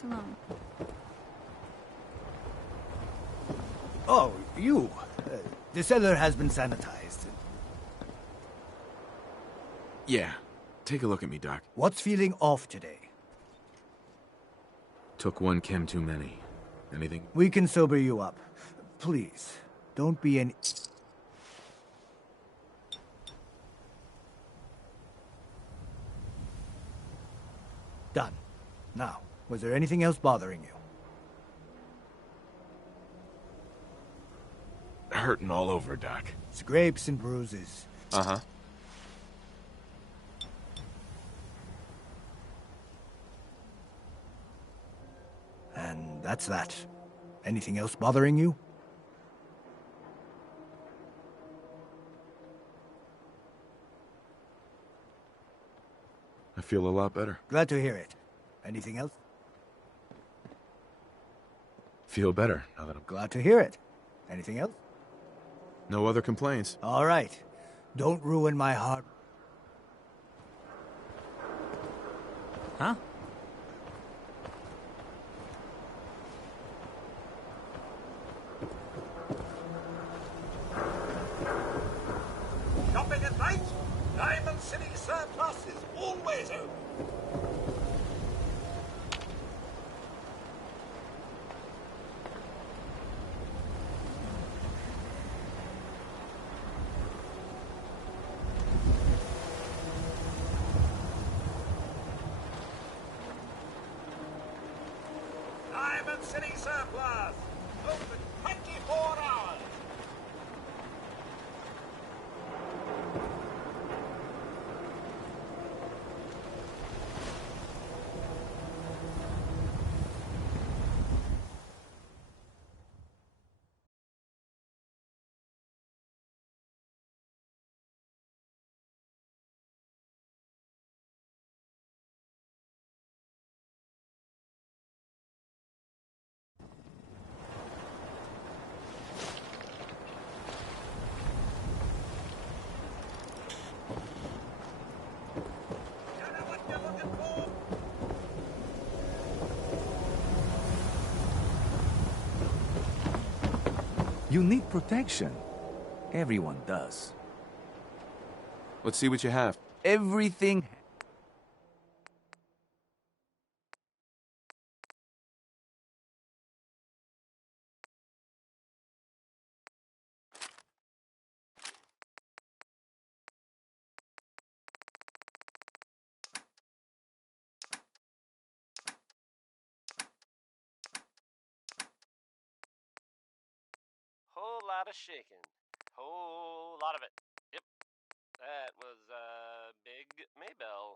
Tamam. Oh, you. The cellar has been sanitized. Yeah. Take a look at me, Doc. What's feeling off today? Took one chem too many. Anything? We can sober you up. Please, don't be an... Done. Now, was there anything else bothering you? Hurting all over, Doc. Scrapes and bruises. Uh-huh. And that's that. Anything else bothering you? I feel a lot better. Glad to hear it. Anything else? Feel better now that I'm... Glad to hear it. Anything else? No other complaints. All right. Don't ruin my heart. Huh? Shopping at night? Diamond City Surplus is always open. Diamond City Surplus, open 24 hours. You know what you're looking for? You need protection. Everyone does. Let's see what you have. Everything. Whole lot of shaking. Whole lot of it. Yep. That was, Big Maybell.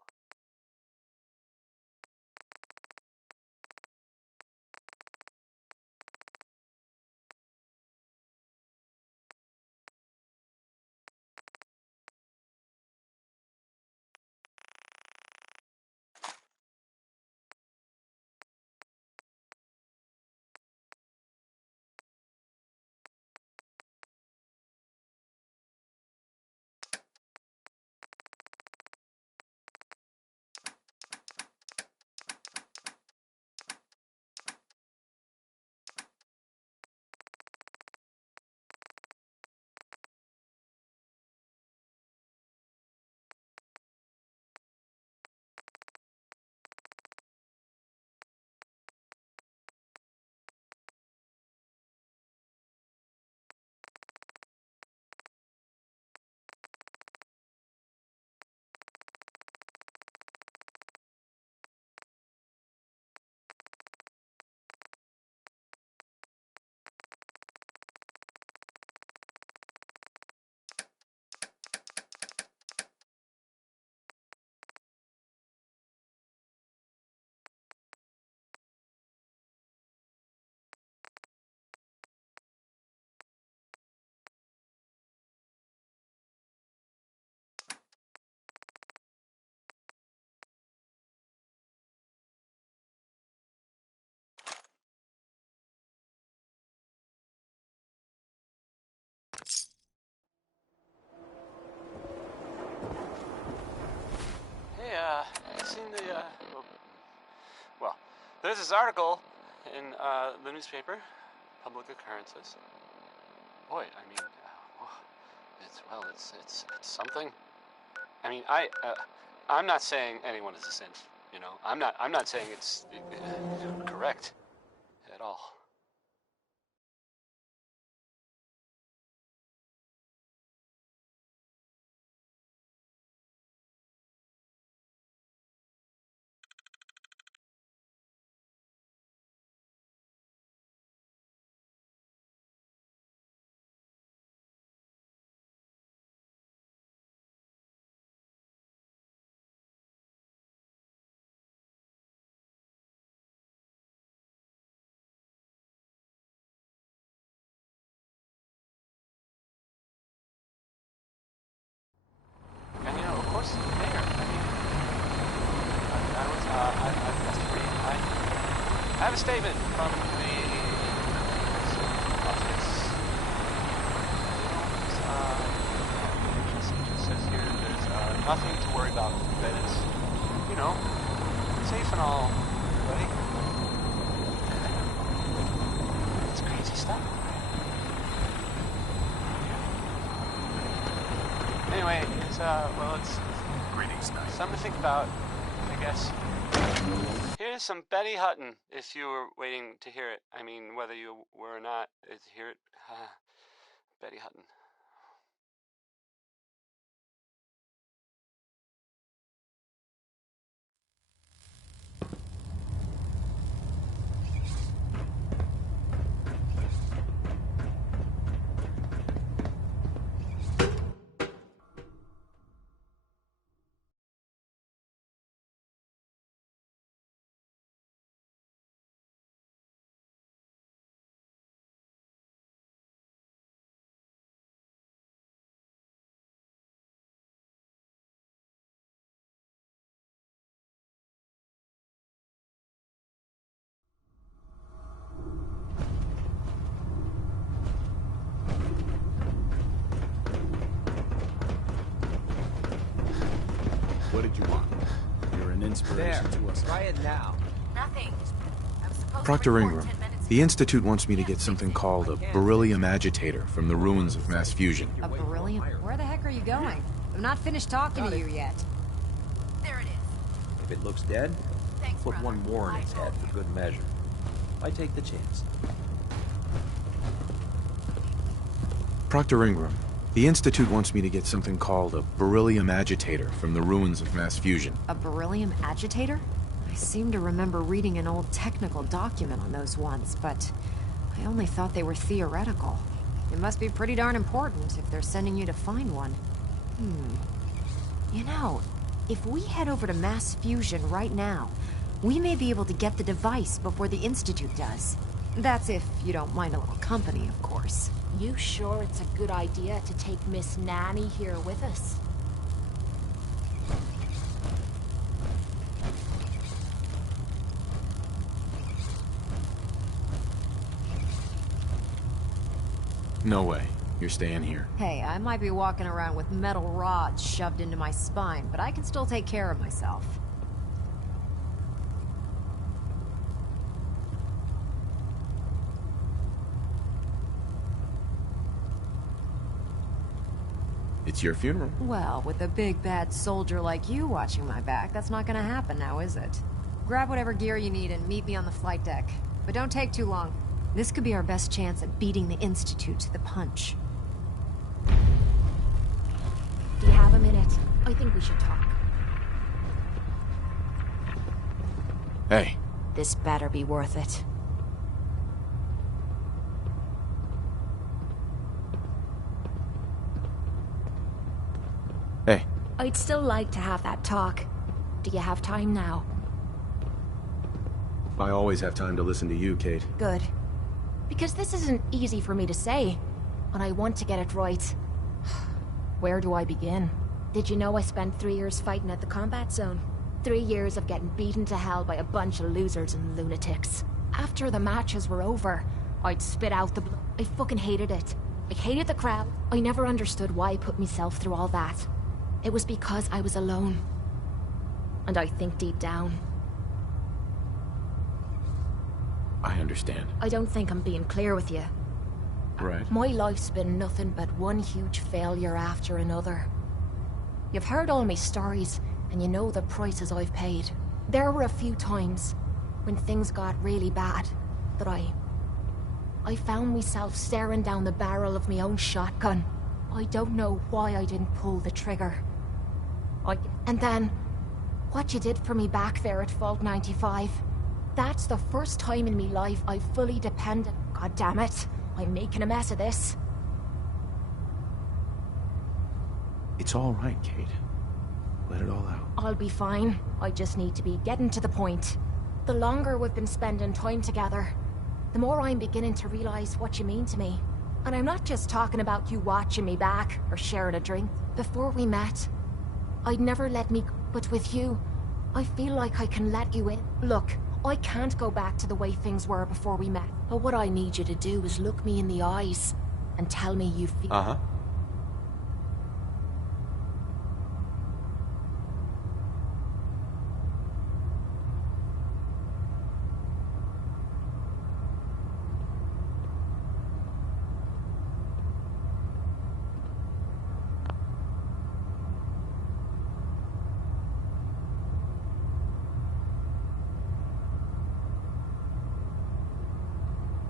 There's this article in the newspaper, Public Occurrences. Boy, I mean, it's something. I mean, I'm not saying anyone is a synth, you know. I'm not saying it's correct at all. And you know, of course, the mayor. I mean, I have a statement from the office. It just says here there's nothing to worry about. That it's, you know, safe and all, everybody. It's crazy stuff. Anyway, it's something to think about, I guess. Here's some Betty Hutton, if you were waiting to hear it. I mean, whether you were or not, to hear it. Betty Hutton. What did you want? You're an inspiration to us. Try it now. Nothing. I'm supposed Proctor to report Ingram, 10 minutes the Institute wants me to get something called a beryllium agitator from the ruins of mass fusion. A beryllium? Where the heck are you going? I'm not finished talking to you yet. There it is. If it looks dead, Thanks, put brother. one more in its head for good measure. I take the chance. Proctor Ingram, the Institute wants me to get something called a beryllium agitator from the ruins of mass fusion. A beryllium agitator? I seem to remember reading an old technical document on those once, but I only thought they were theoretical. It must be pretty darn important if they're sending you to find one. You know, if we head over to mass fusion right now, we may be able to get the device before the Institute does. That's if you don't mind a little company, of course. You sure it's a good idea to take Miss Nanny here with us? No way. You're staying here. Hey, I might be walking around with metal rods shoved into my spine, but I can still take care of myself. It's your funeral. Well, with a big bad soldier like you watching my back, that's not gonna happen now, is it? Grab whatever gear you need and meet me on the flight deck. But don't take too long. This could be our best chance at beating the Institute to the punch. Do you have a minute? I think we should talk. Hey, This better be worth it. hey. I'd still like to have that talk. Do you have time now? I always have time to listen to you, Kate. Good. Because this isn't easy for me to say, and I want to get it right. Where do I begin? Did you know I spent 3 years fighting at the combat zone? 3 years of getting beaten to hell by a bunch of losers and lunatics. After the matches were over, I'd spit out the blood. I fucking hated it. I hated the crowd. I never understood why I put myself through all that. It was because I was alone. And I think deep down, I understand. I don't think I'm being clear with you. Right. My life's been nothing but one huge failure after another. You've heard all my stories, and you know the prices I've paid. There were a few times when things got really bad that I found myself staring down the barrel of my own shotgun. I don't know why I didn't pull the trigger. And then, what you did for me back there at Vault 95, that's the first time in me life I've fully depended. God damn it, I'm making a mess of this. It's all right, Kate. Let it all out. I'll be fine. I just need to be getting to the point. The longer we've been spending time together, the more I'm beginning to realize what you mean to me. And I'm not just talking about you watching me back or sharing a drink. Before we met, I'd never let me... But with you, I feel like I can let you in. Look, I can't go back to the way things were before we met. But what I need you to do is look me in the eyes and tell me you feel... Uh-huh.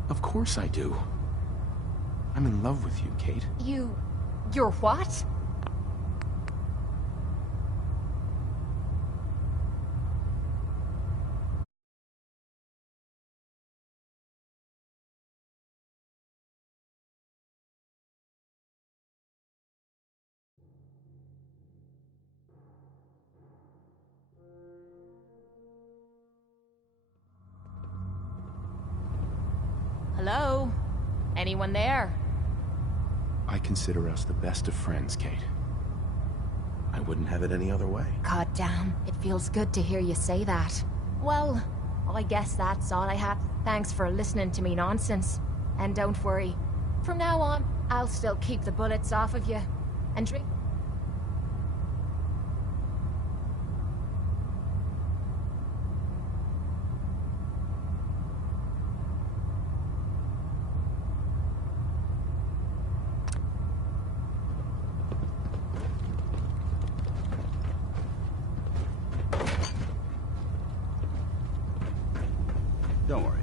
Of course I do. I'm in love with you, Kate. You're what? Hello? Anyone there? I consider us the best of friends, Kate. I wouldn't have it any other way. God damn, it feels good to hear you say that. Well, I guess that's all I have. Thanks for listening to me nonsense. And don't worry, from now on, I'll still keep the bullets off of you. And drink... Don't worry.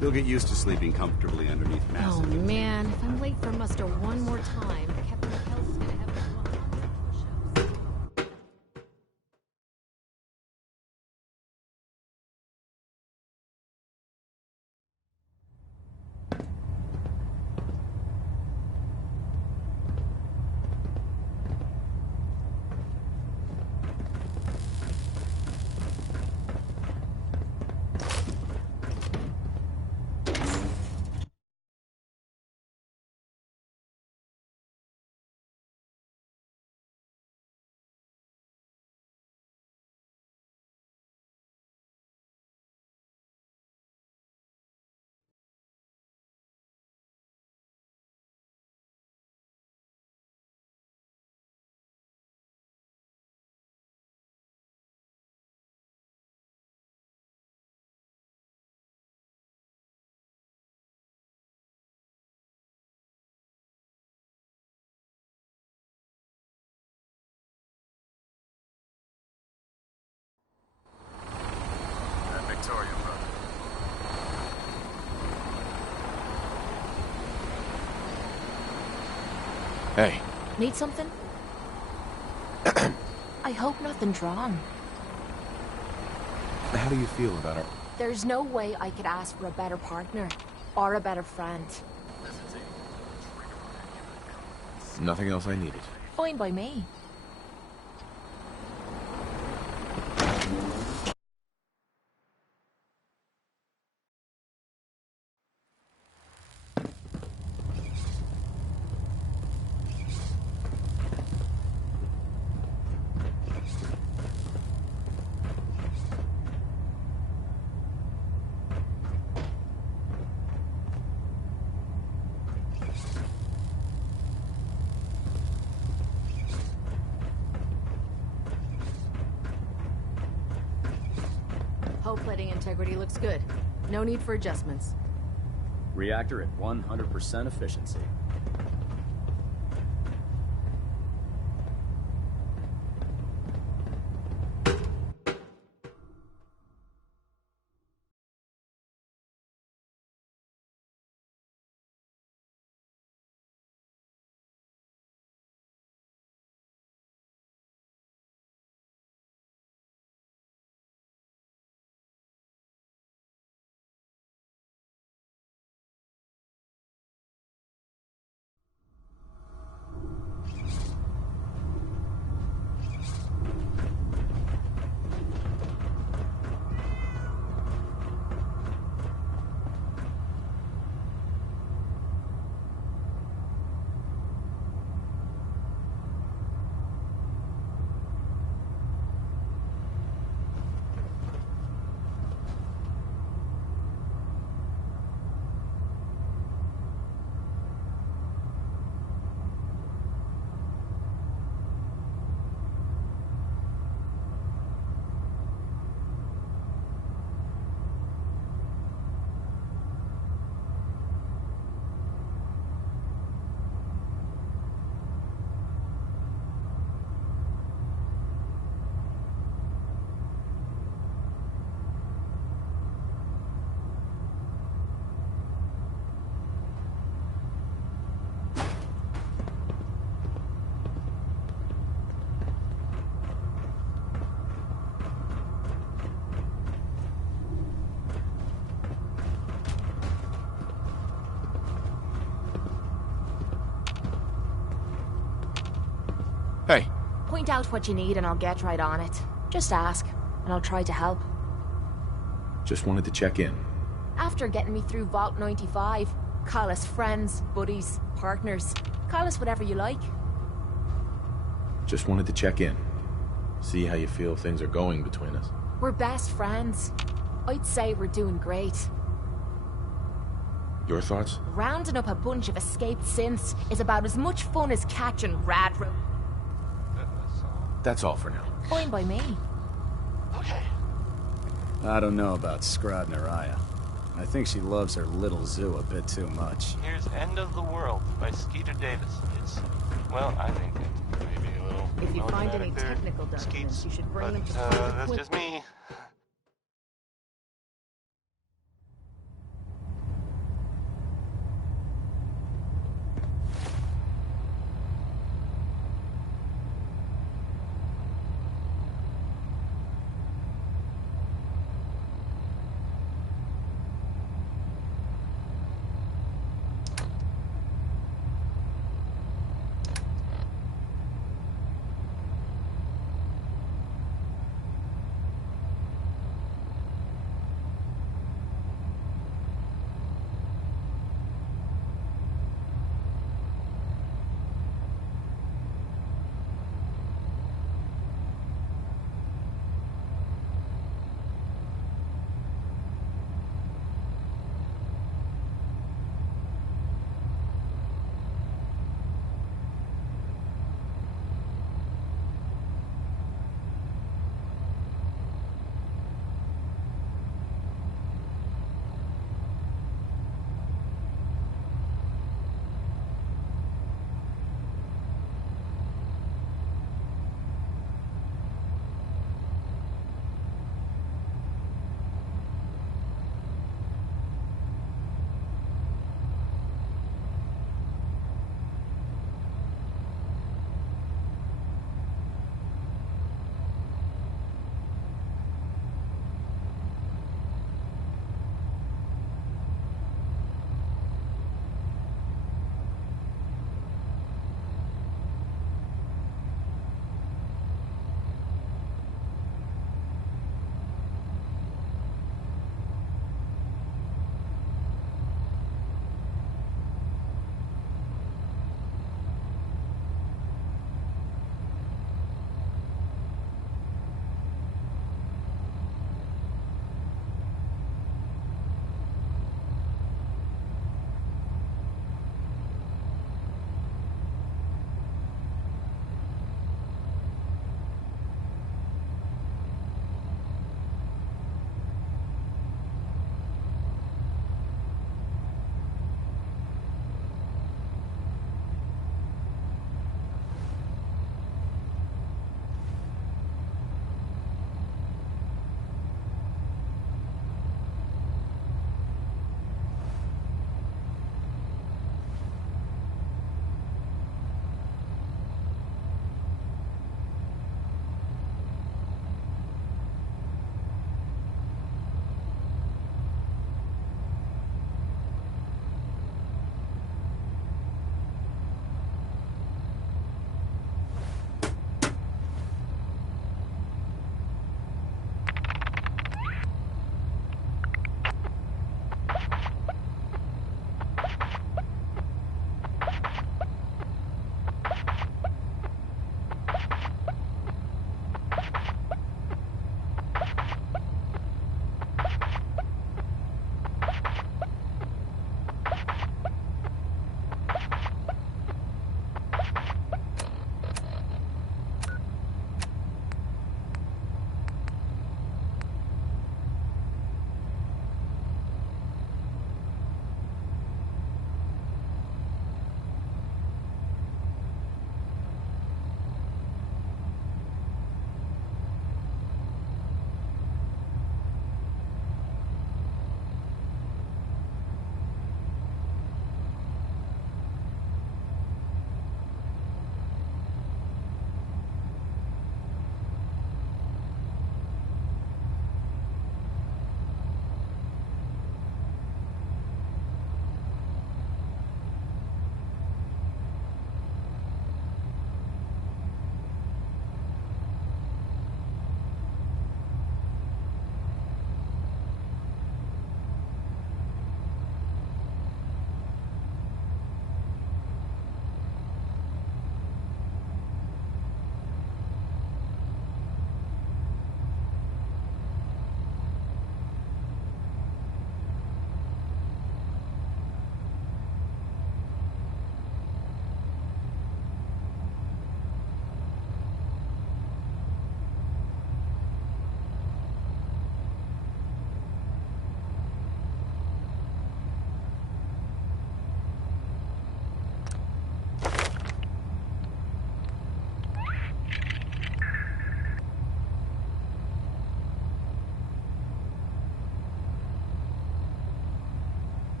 You'll get used to sleeping comfortably underneath Oh massive... man, if I'm late for muster one more time, Captain Kel's gonna have me do 100 push-ups. Victoria, brother. Hey. Need something? I hope nothing's wrong. How do you feel about our... There's no way I could ask for a better partner. Or a better friend. Nothing else I needed. Fine by me. Hull plating integrity looks good. No need for adjustments. Reactor at 100% efficiency. Hey. Point out what you need and I'll get right on it. Just ask, and I'll try to help. Just wanted to check in. After getting me through Vault 95, call us friends, buddies, partners. Call us whatever you like. Just wanted to check in. See how you feel things are going between us. We're best friends. I'd say we're doing great. Your thoughts? Rounding up a bunch of escaped synths is about as much fun as catching That's all for now. Fine by me. Okay. I don't know about Scrod Naraya. I think she loves her little zoo a bit too much. Here's End of the World by Skeeter Davis. It's, well, I think it's maybe a little If you find any melodramatic there, technical documents, Skeets, you should bring them to but, that's just me.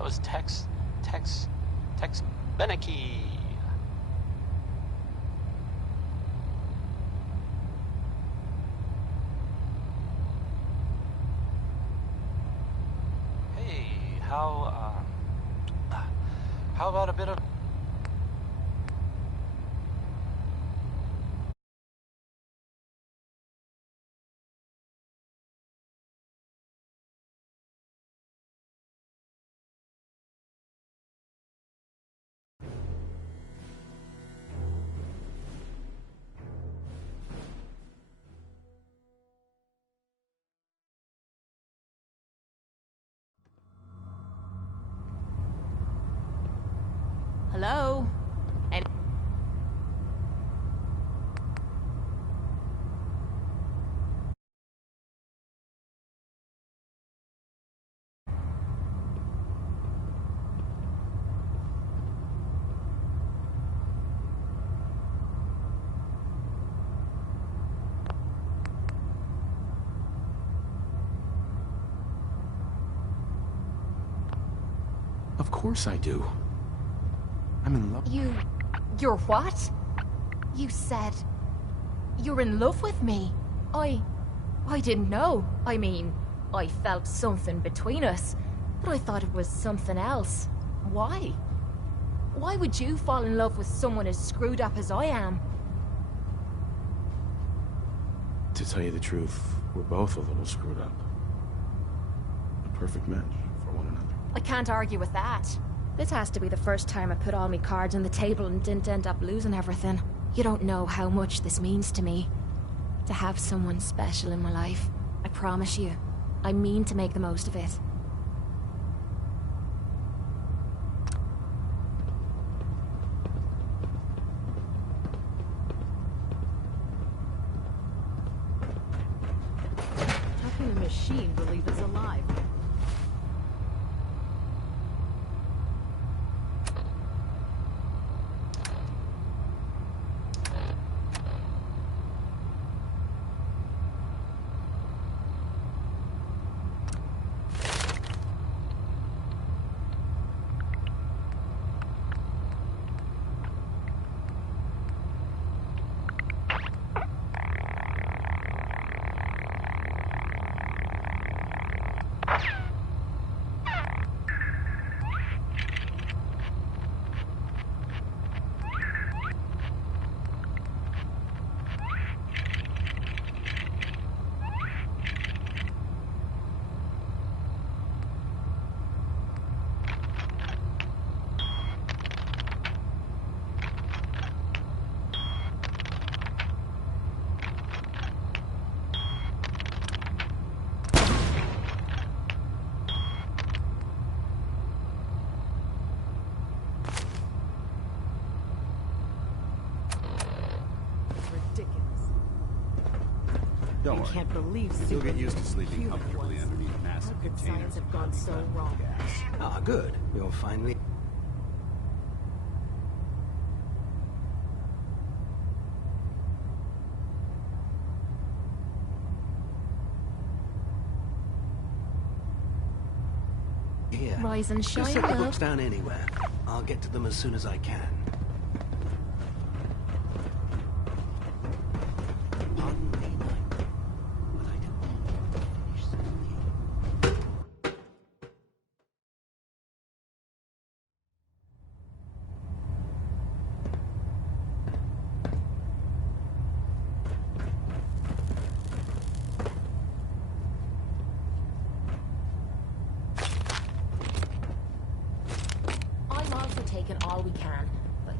That was Tex Beneke. Hey, how about a bit of... Hello? Of course I do. I'm in love. You're what? You said... You're in love with me? I didn't know. I mean, I felt something between us, but I thought it was something else. Why? Why would you fall in love with someone as screwed up as I am? To tell you the truth, we're both a little screwed up. A perfect match for one another. I can't argue with that. This has to be the first time I put all my cards on the table and didn't end up losing everything. You don't know how much this means to me. To have someone special in my life. I promise you. I mean to make the most of it. How can a machine believe it's alive? Don't I worry. can't believe You'll get super used to sleeping human comfortably ones. underneath massive How could containers science of have gone so wrong? gas. Ah, good. We'll finally... Here. Rise and Just shine, set the love. books down anywhere. I'll get to them as soon as I can. Pardon me, Mike, but I don't want to finish something. I'm all for taking all we can, but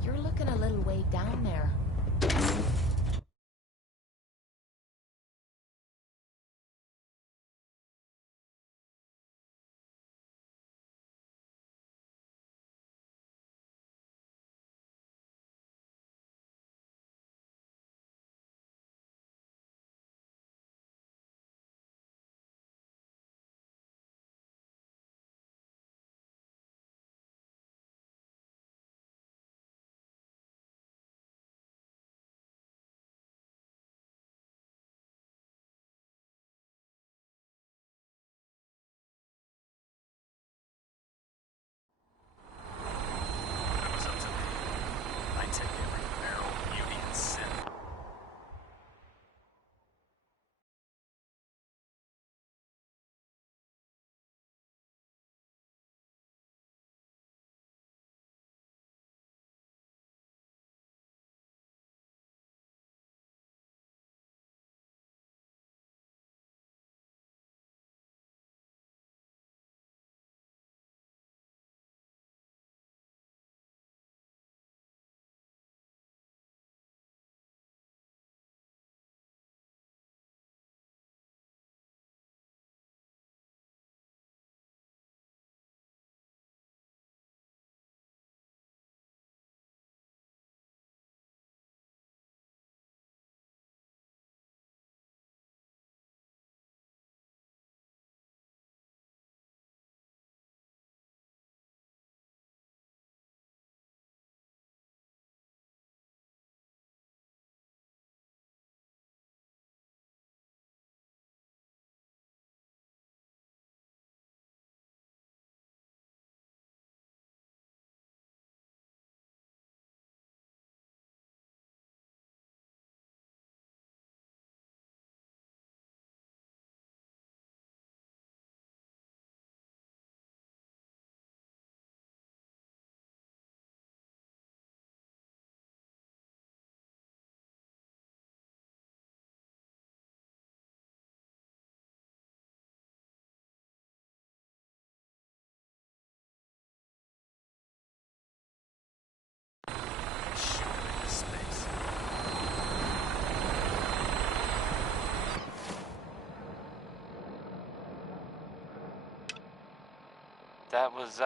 That was,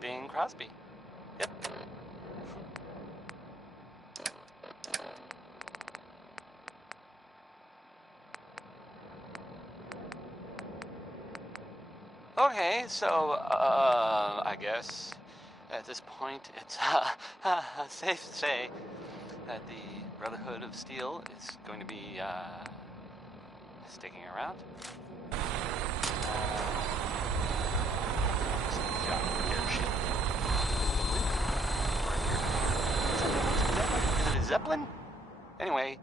Bing Crosby. Yep. Okay, so, I guess at this point it's safe to say that the Brotherhood of Steel is going to be sticking around. Is it a Zeppelin? Anyway,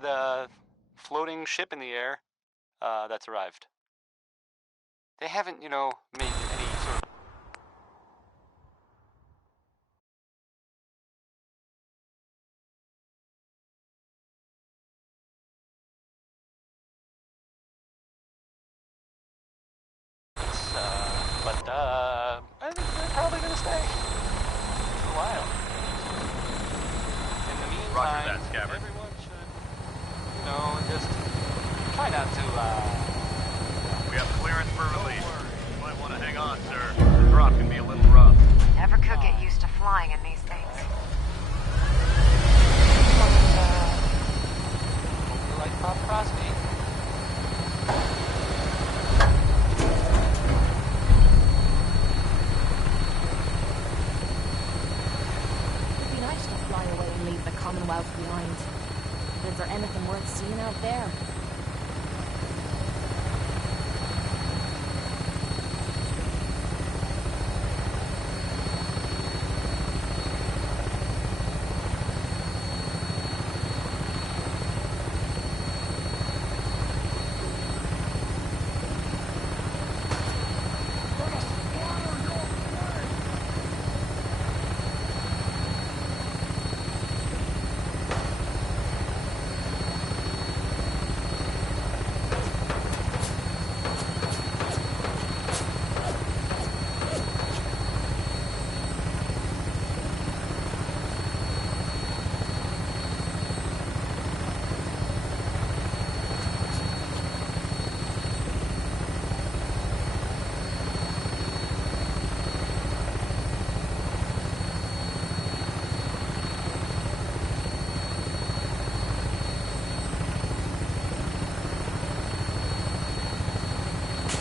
the floating ship in the air that's arrived. They haven't, made any sort of... but, I think they're probably gonna stay for a while. In the meantime, everyone should, just try not to, We have clearance for release. You might want to hang on, sir. The drop can be a little rough. Never could get used to flying in these things. Hope you like Pop Crosby. It'd be nice to fly away and leave the Commonwealth behind. But is there anything worth seeing out there?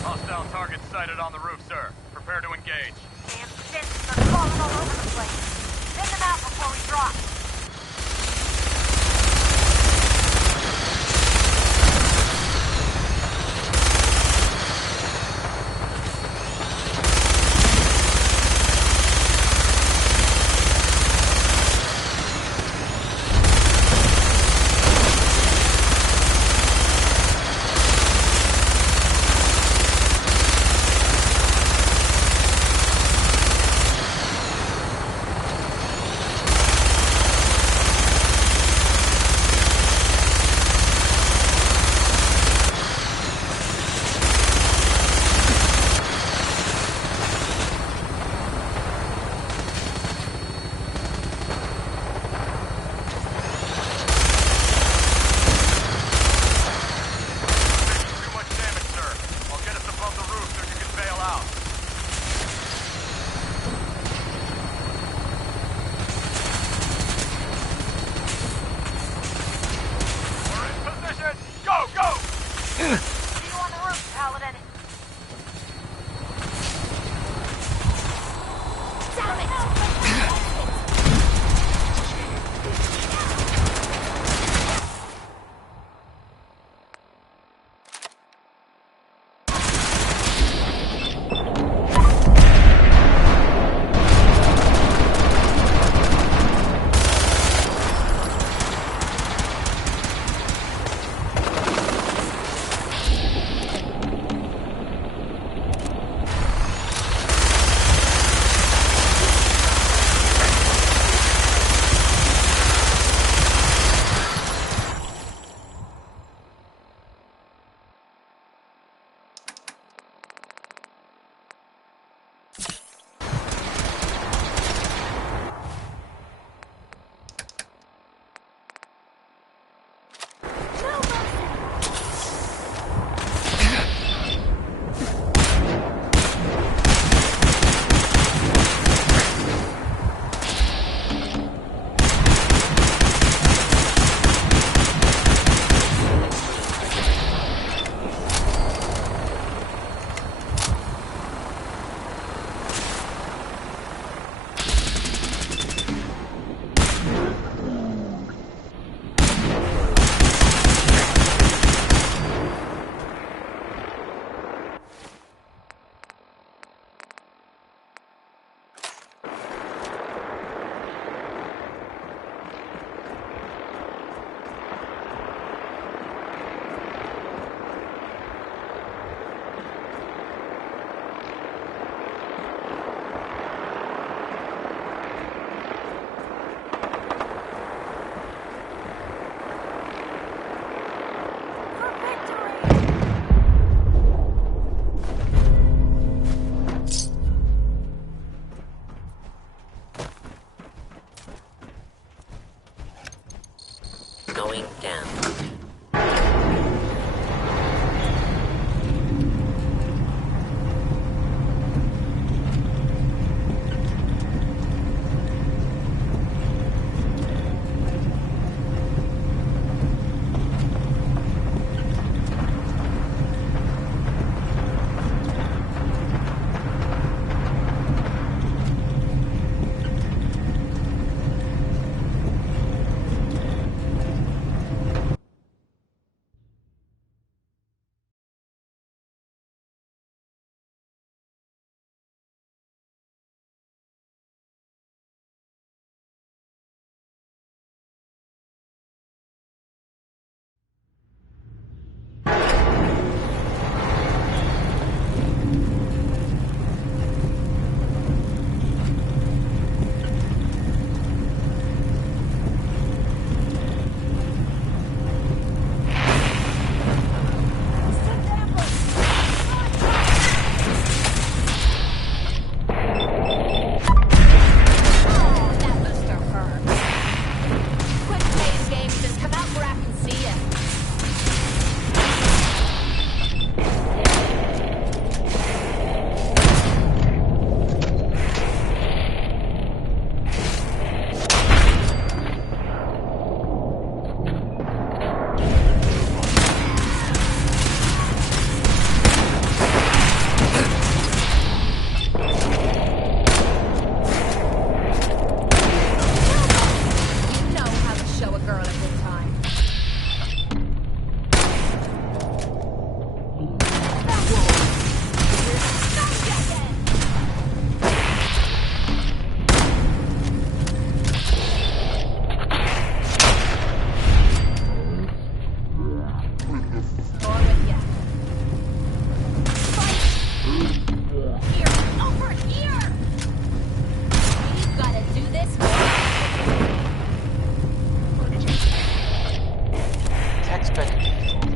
Hostile target sighted on the roof, sir. Prepare to engage. Damn sins are falling all over the place. Send them out before we drop.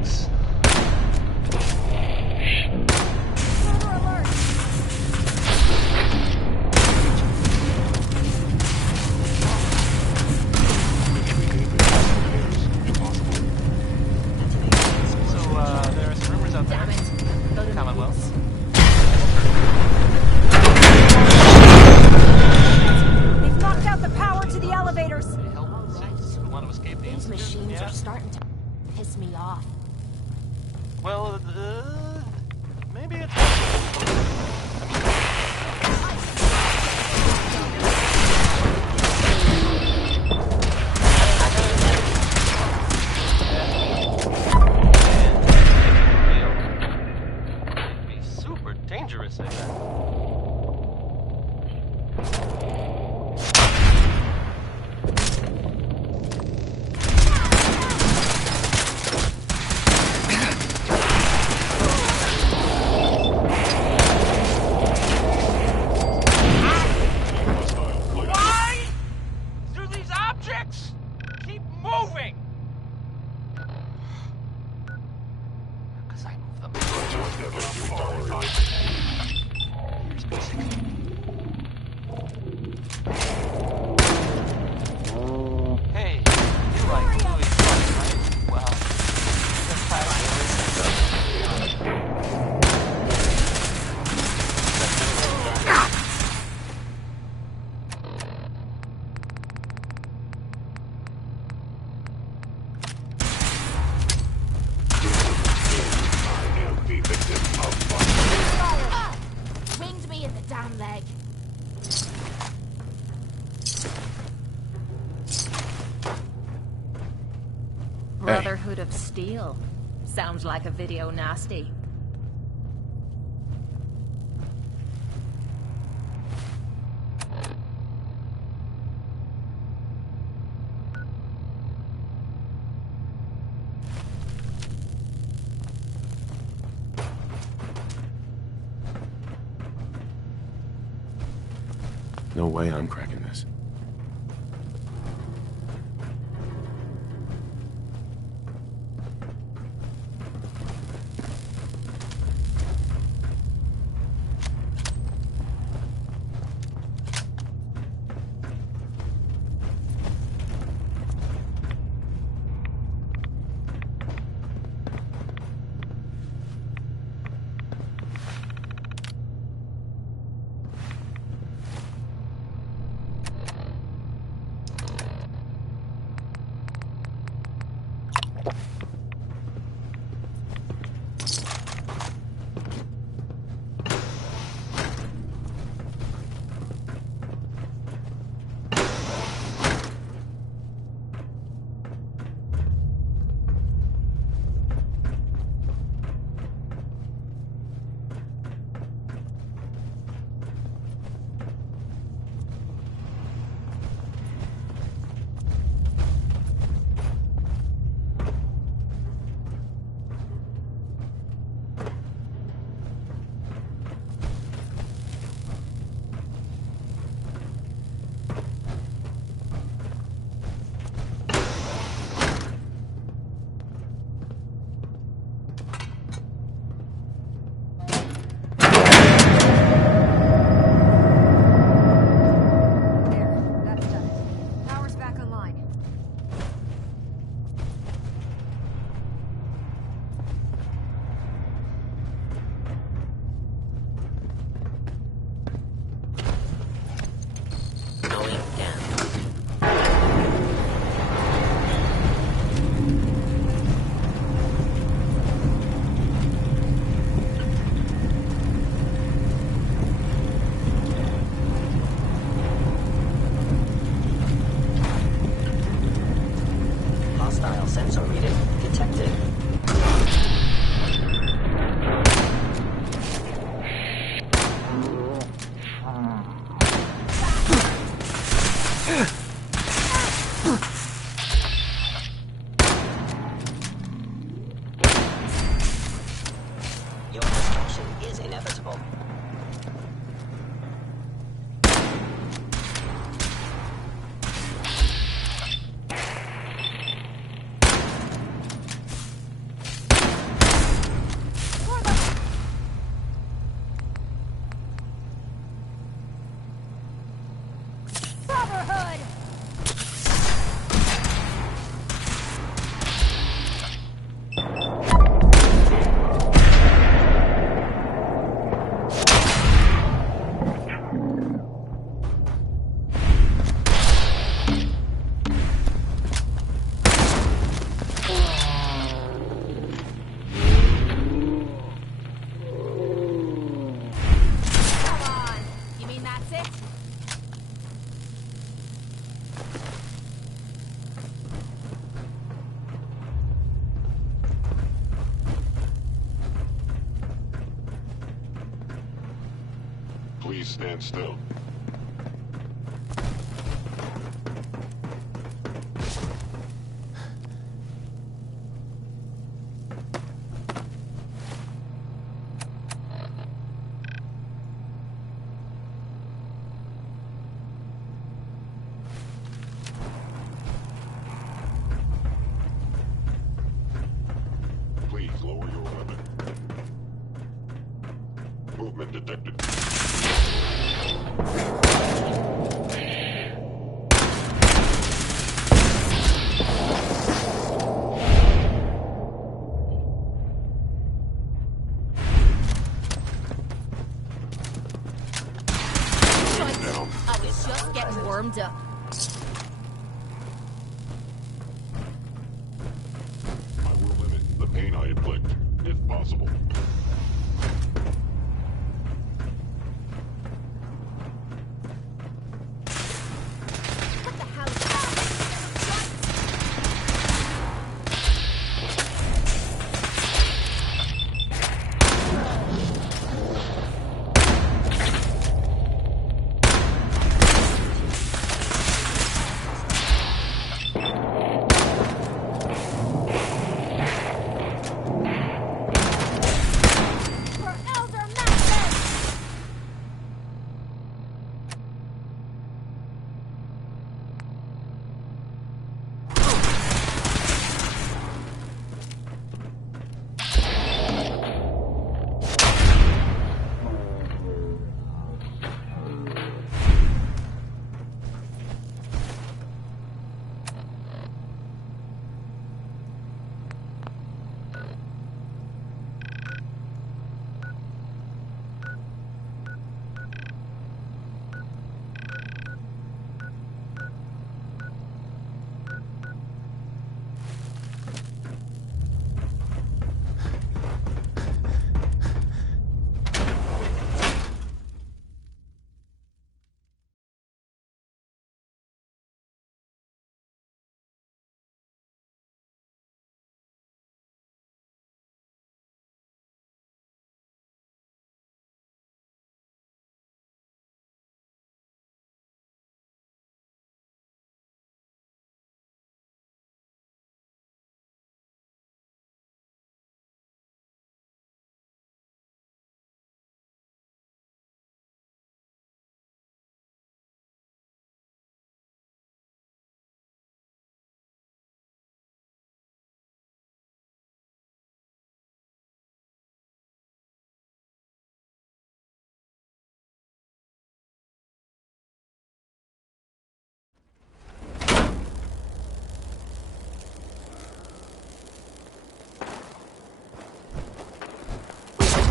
Thanks. There are some rumors out there. Commonwealth. They've knocked out the power to the elevators. Want to escape the These institute? machines Yeah. are starting to piss me off. Well, maybe it's. It'd be super dangerous, I bet. Why do these objects keep moving? Because I move them. Here's basic. Hey, you like Louis Vuitton, right? Well, that's Winged me in the damn leg. Brotherhood of Steel. Sounds like a video nasty. No way I'm cracking this. There, that's done it. Power's back online. Going down. Hostile sensor reading detected. Your destruction is inevitable. Please stand still. Please lower your weapon. Movement detected. I was just getting warmed up. I will limit the pain I inflict, if possible. What the hell is that? For Elder Magnus!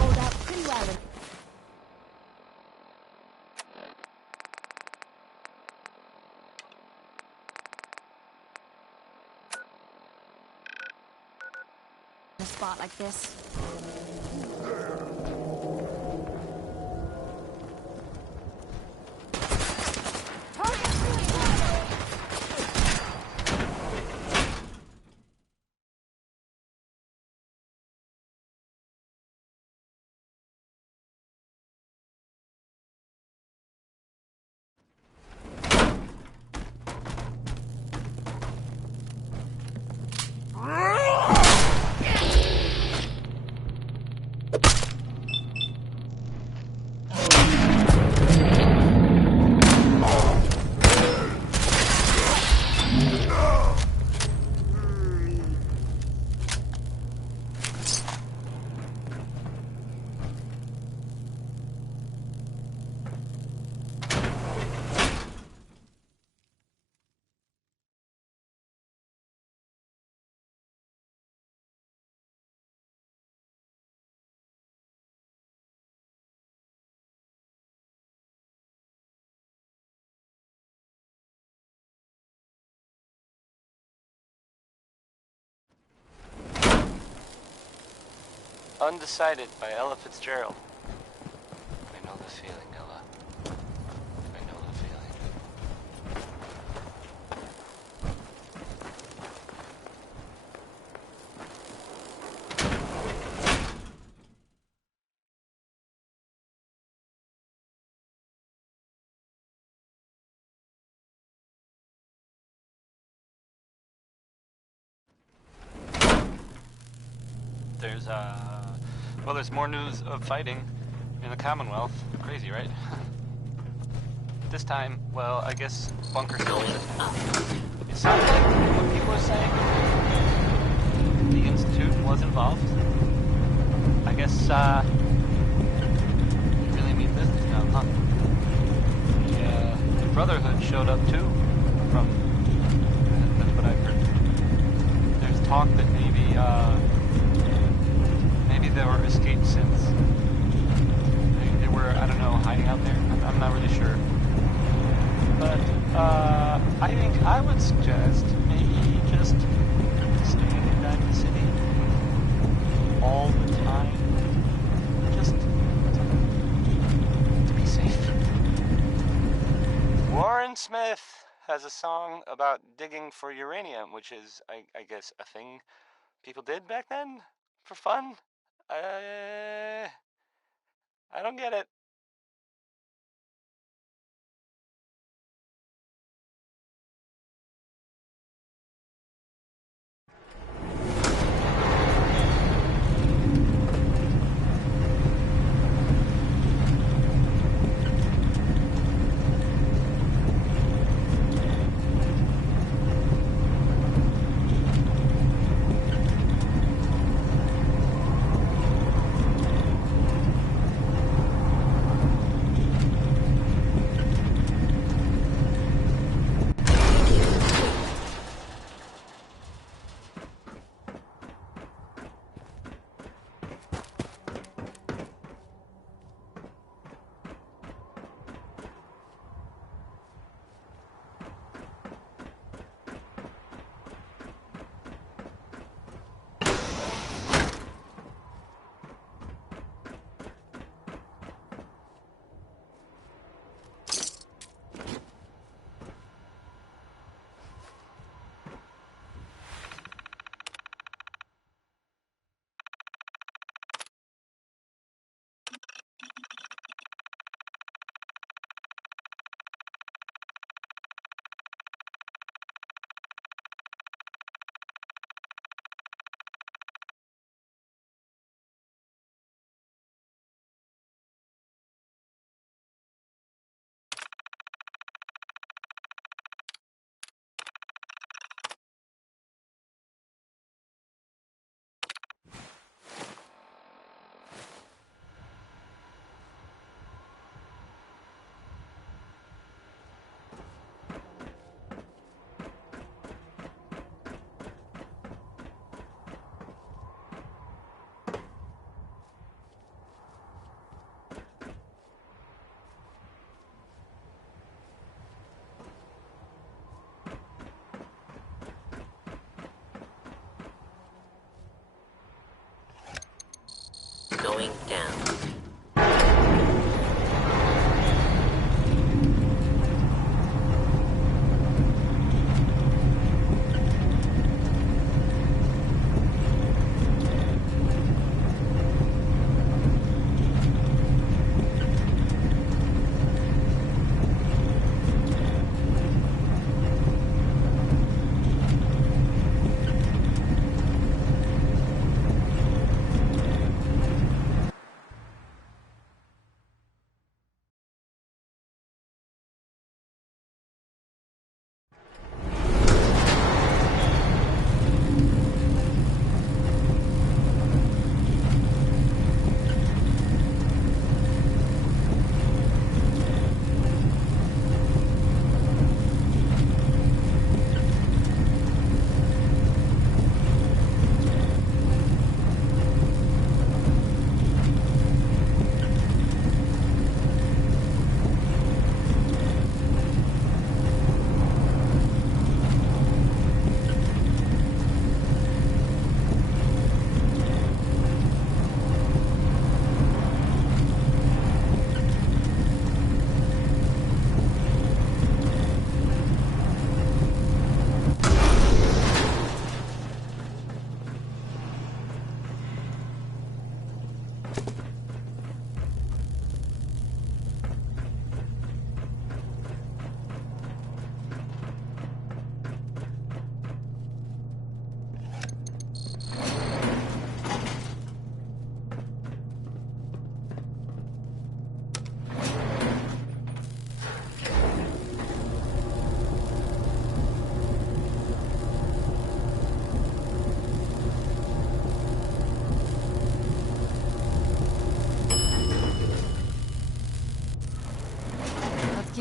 Hold out pretty well. In a spot like this. Undecided by Ella Fitzgerald. There's well, there's more news of fighting in the Commonwealth. Crazy, right? This time, well, I guess bunker soldiers. It sounds like what people are saying. The Institute was involved. I guess they really mean business now, huh? The Brotherhood showed up too. That's what I've heard. There's talk that maybe there were escaped synths. They were, I don't know, hiding out there. I'm not really sure. But I think I would suggest maybe just staying in Diamond City all the time, just to be safe. Warren Smith has a song about digging for uranium, which is, I guess, a thing people did back then for fun. I don't get it. Going down.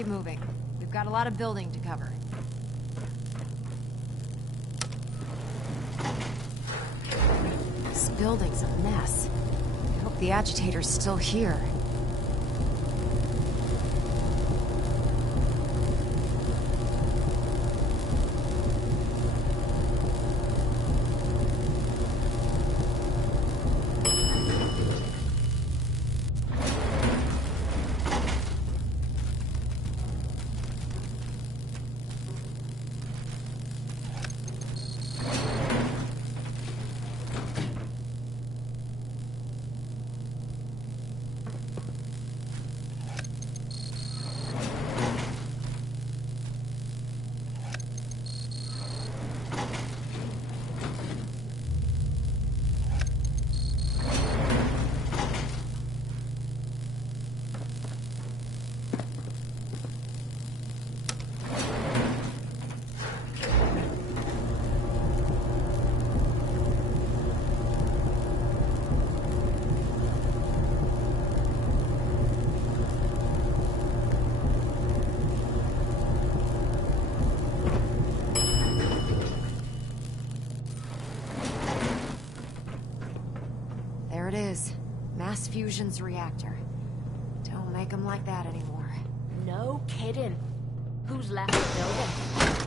moving. We've got a lot of building to cover. This building's a mess. I hope the agitator's still here. There it is. Mass fusion's reactor. Don't make them like that anymore. No kidding. Who's left the building?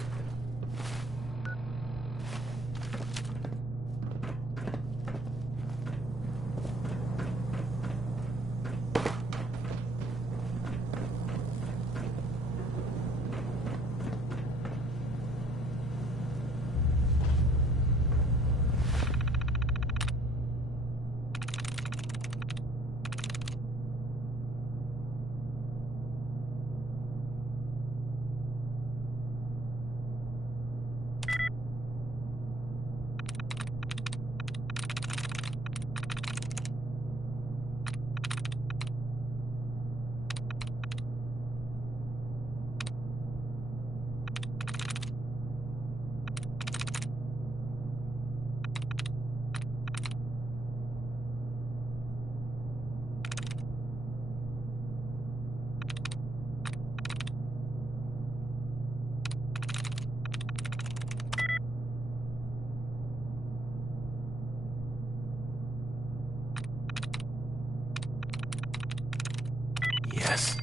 Yes.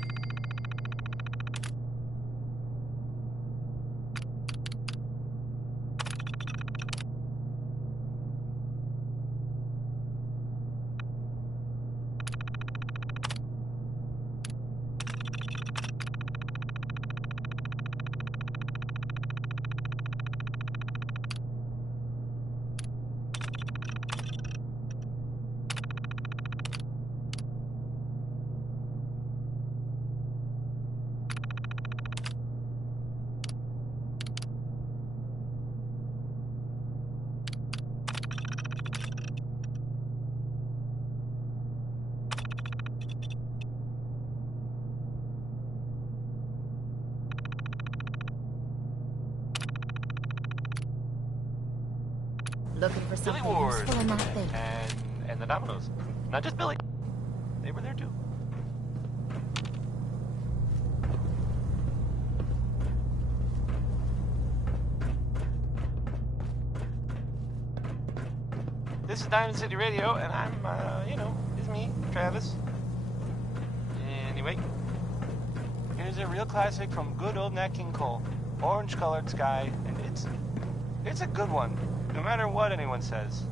Looking for Billy something Ward useful in that thing. and the Dominoes. Not just Billy. They were there too. This is Diamond City Radio, and I'm, it's me, Travis. Anyway, here's a real classic from good old Nat King Cole. Orange-colored sky, and it's a good one, no matter what anyone says.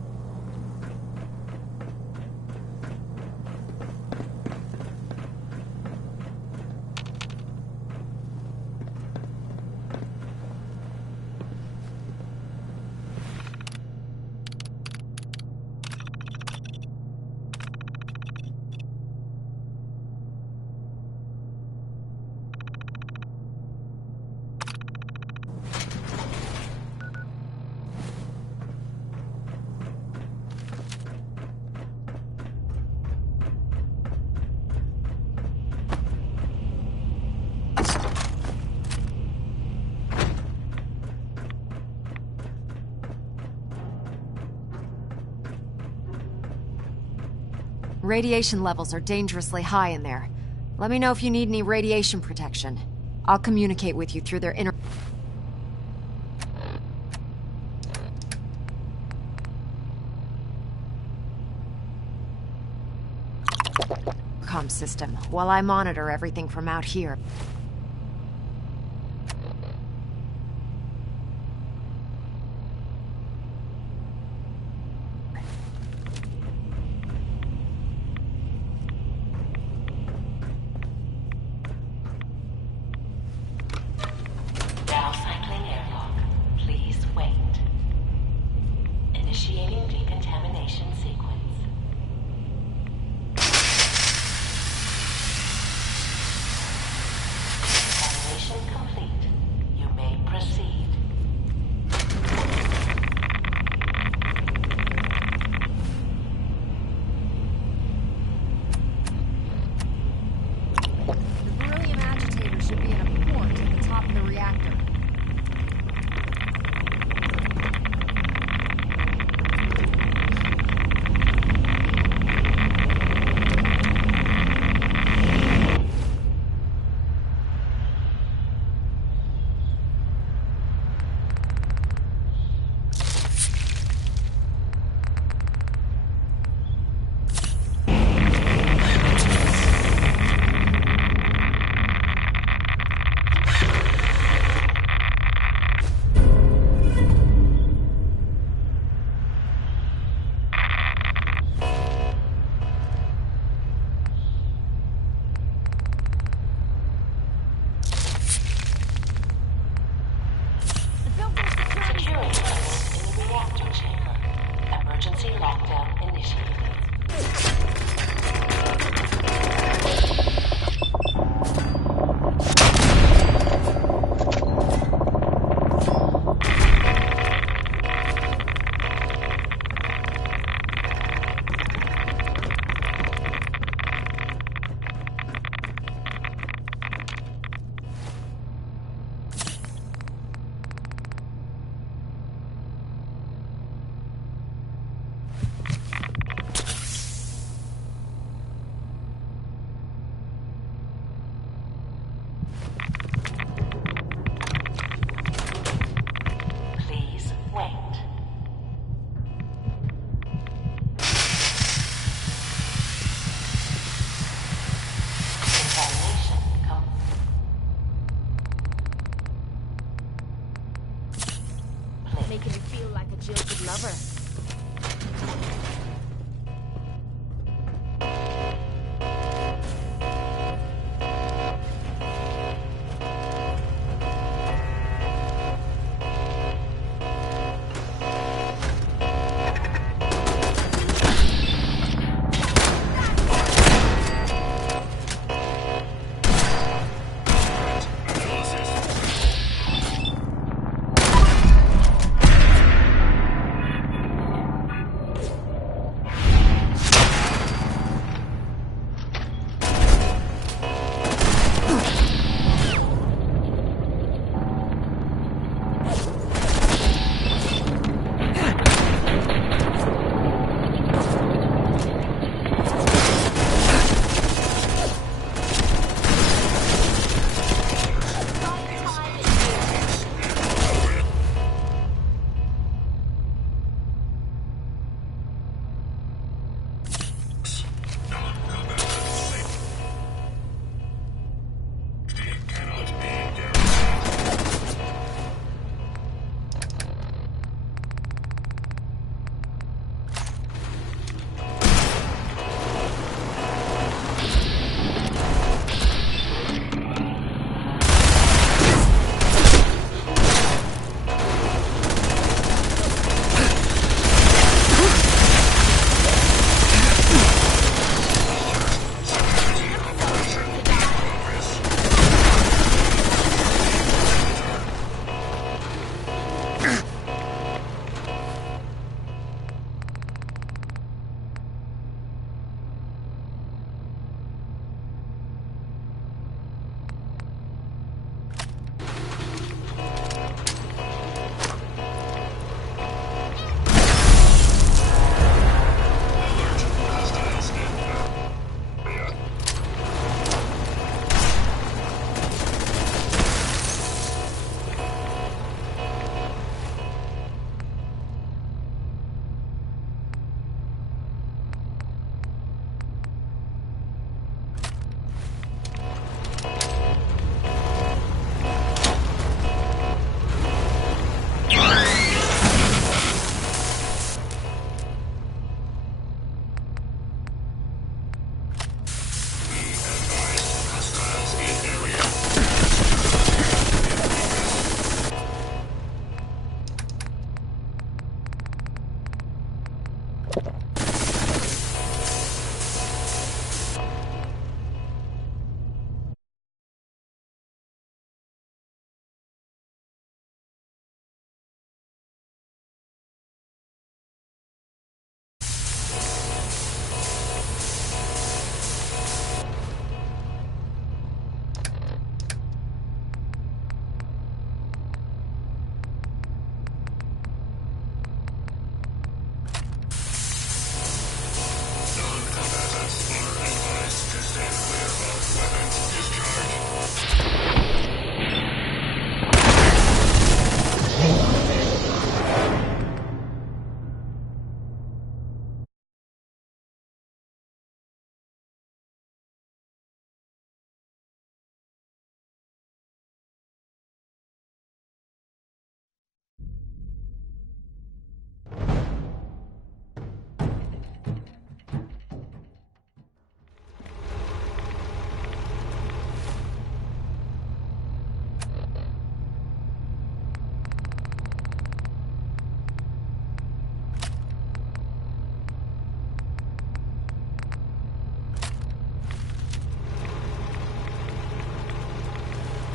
Radiation levels are dangerously high in there. Let me know if you need any radiation protection. I'll communicate with you through their intercom system, while I monitor everything from out here.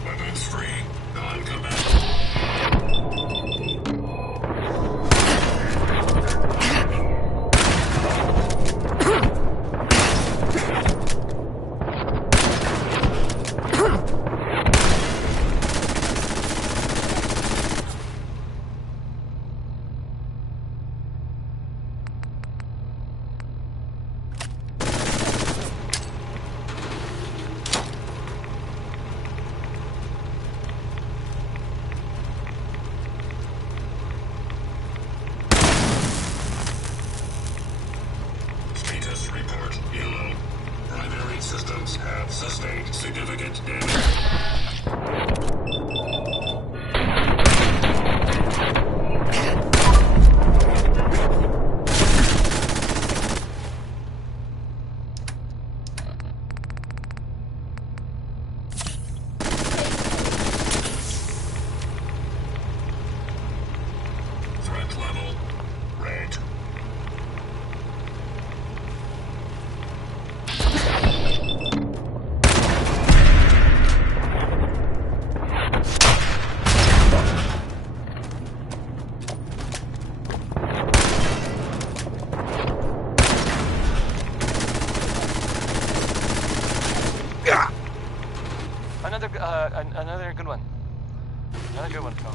Weapons free. Non-combat. Report yellow. Primary systems have sustained significant damage. Threat level red. Another good one. Another good one from.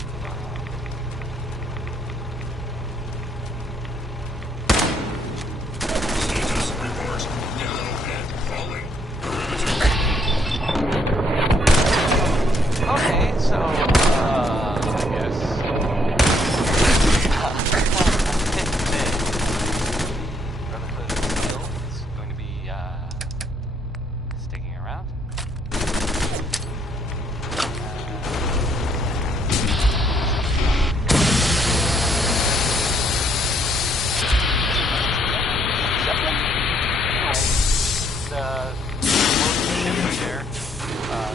Status report yellow and falling. Okay, so I guess. Brotherhood of Steel is going to be sticking around.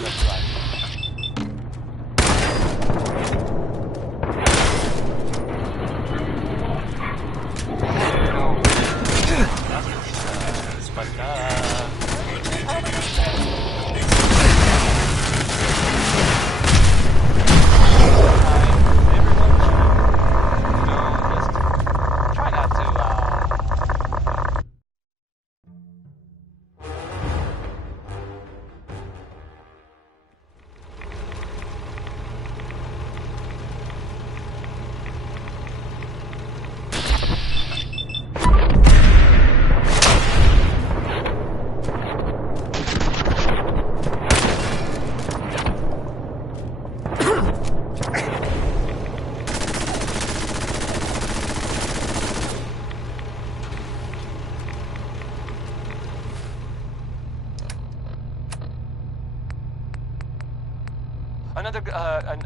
That's right.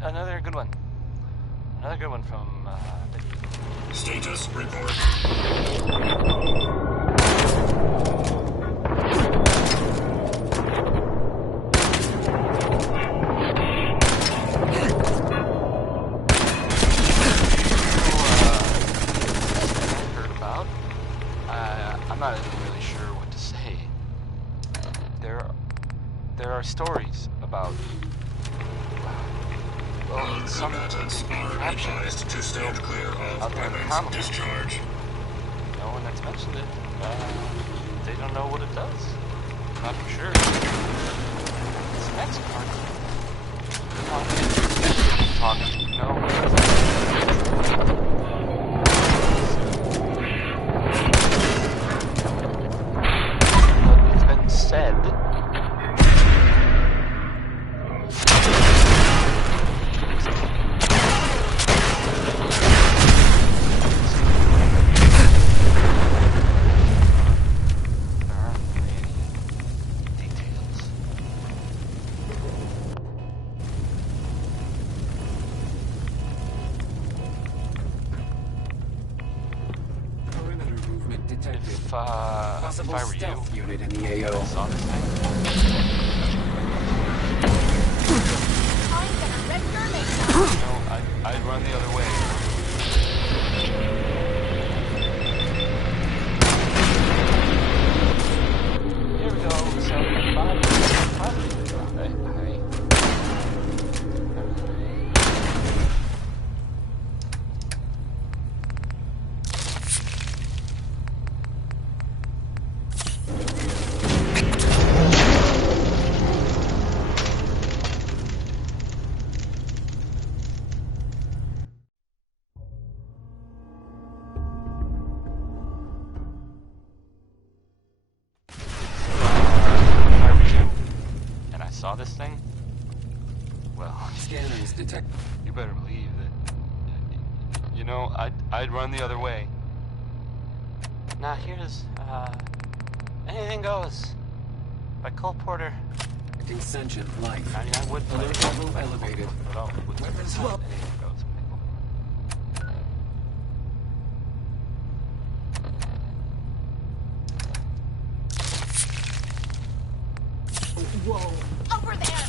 Another good one. Another good one from Status report. heard about. I'm not even really sure what to say. There are stories about. Well, some advised to stand clear of weapons discharge. No one that's mentioned it. They don't know what it does. Not for sure. This next part. Talking. No. Available if I were stealth you, unit in the AO. saw this thing. I'd run the other way. Here we go. So, saw this thing? Well, Scanners detect. You better believe that. You know, I'd run the other way. Now here's Anything Goes by Cole Porter. Sentient life. I mean, I would play Alert level elevated. Weapons hot. Anything Goes. Whoa. Over there!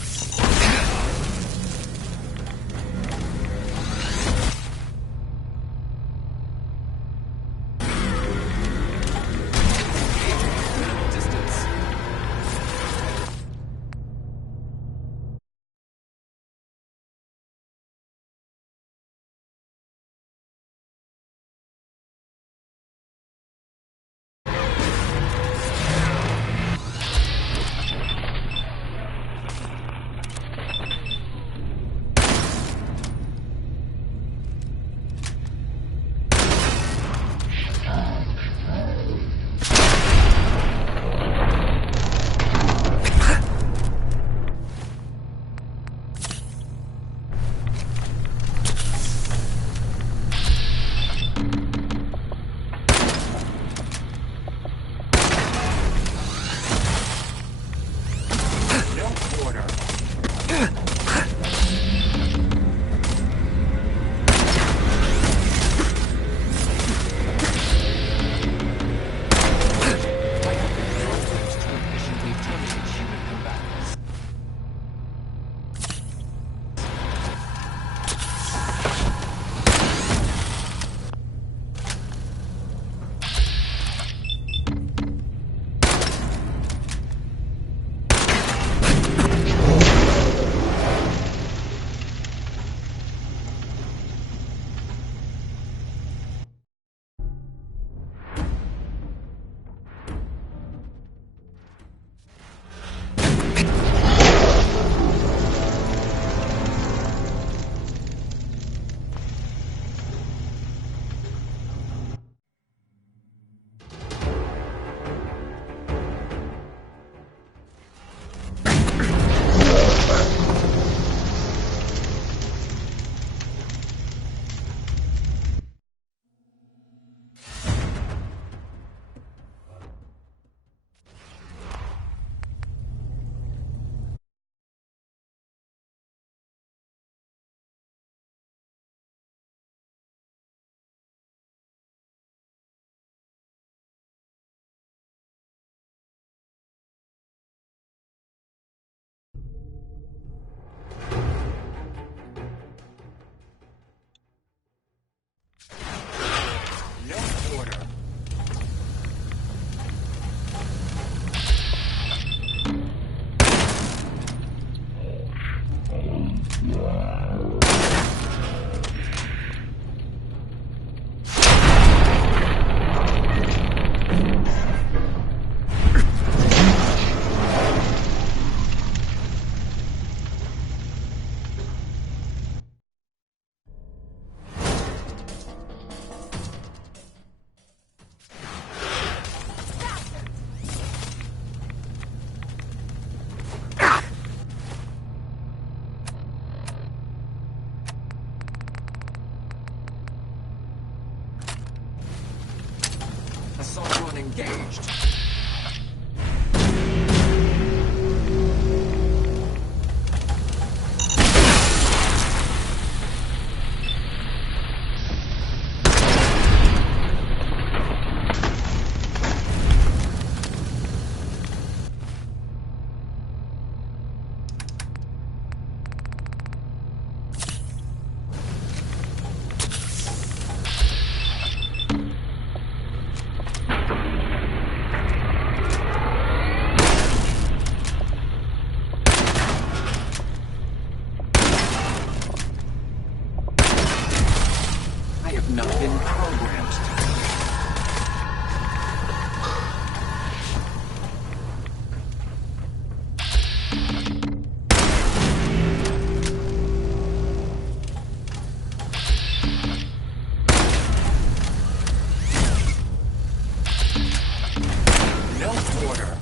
order.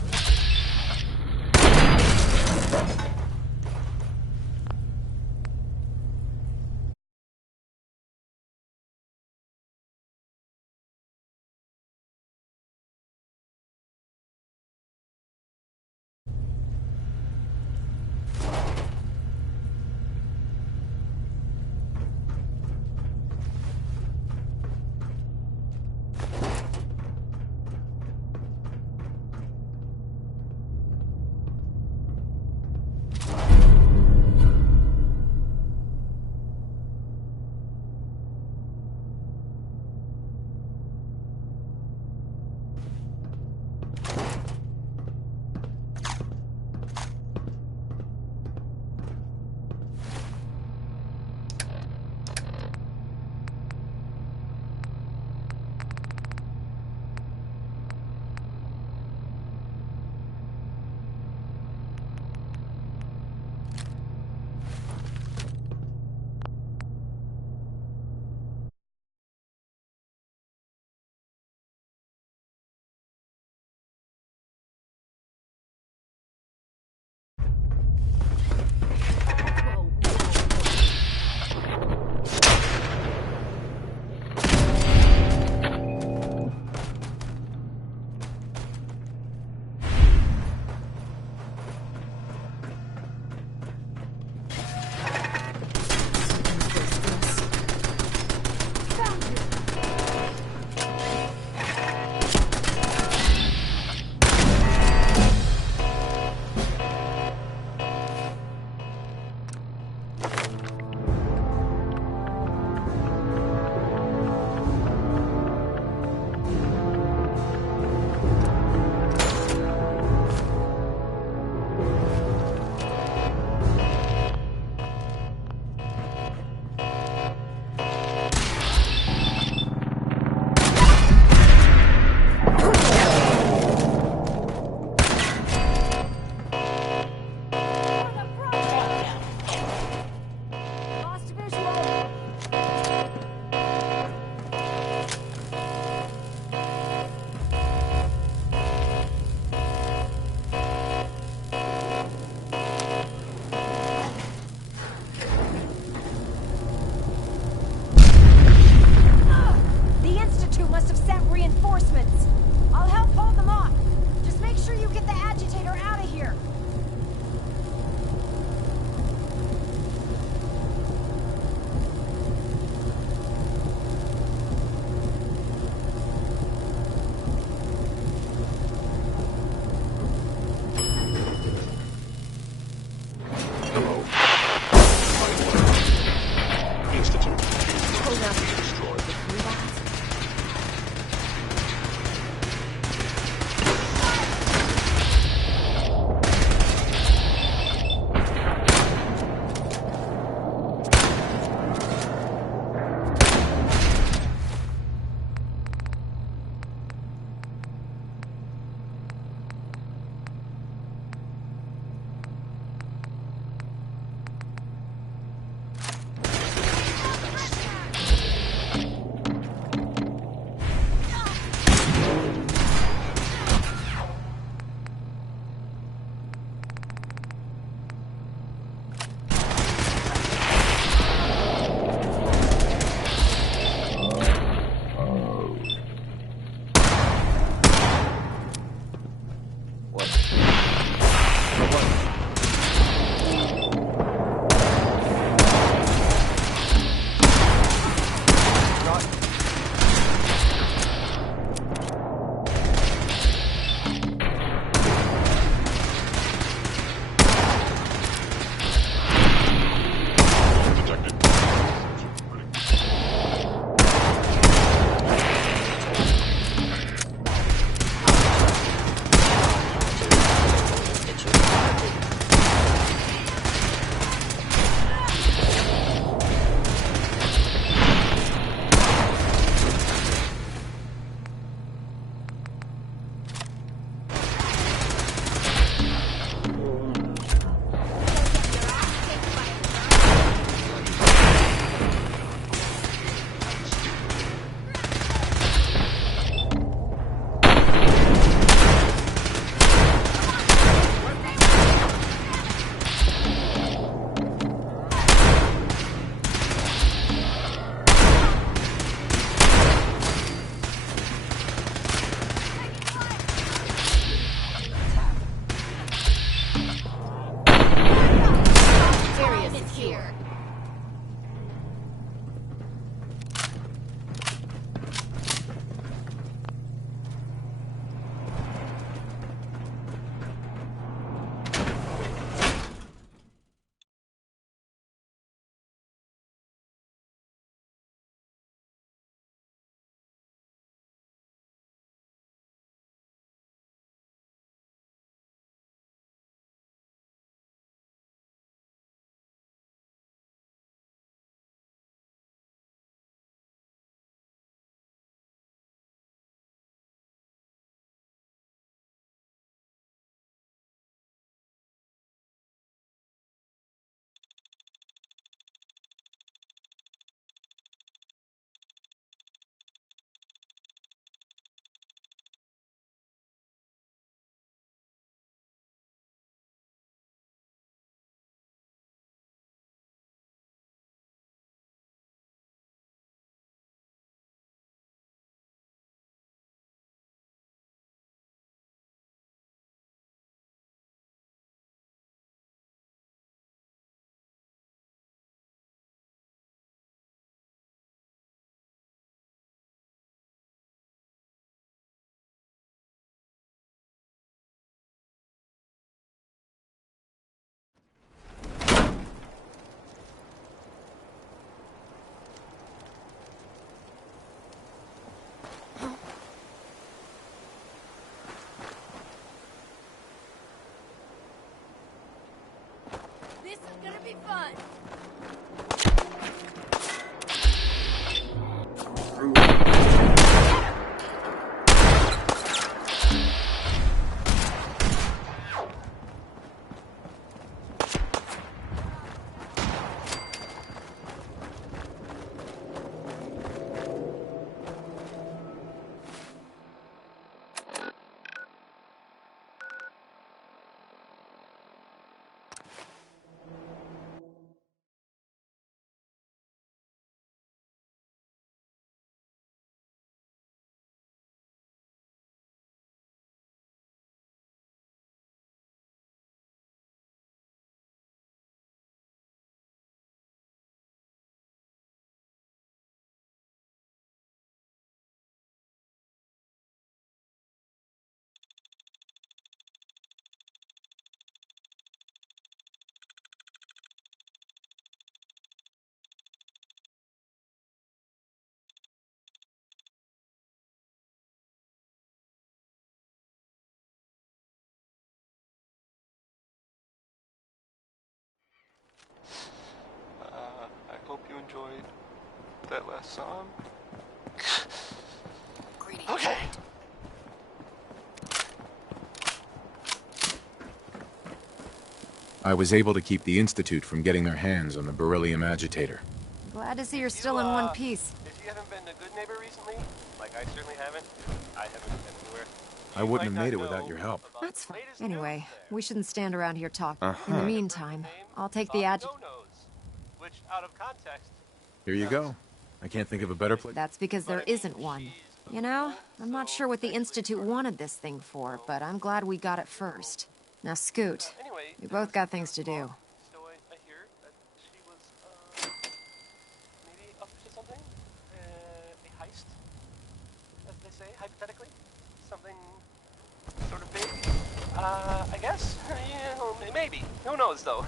This is gonna be fun. I hope you enjoyed that last song. Okay. I was able to keep the Institute from getting their hands on the beryllium agitator. Glad to see you're still in one piece. If you haven't been a good neighbor recently, like I certainly haven't, I haven't been anywhere. I wouldn't have made it without your help. That's fine. Anyway, we shouldn't stand around here talking. Uh-huh. In the meantime, I'll take the Which, out of context, Here you go. I can't think of a better place. That's because there isn't one. You know, I'm not sure what the Institute wanted this thing for, but I'm glad we got it first. Now scoot. We both got things to do. so I hear that she was, maybe up to something? A heist, as they say, hypothetically? Something sort of big? I guess? Yeah, maybe. Who knows, though?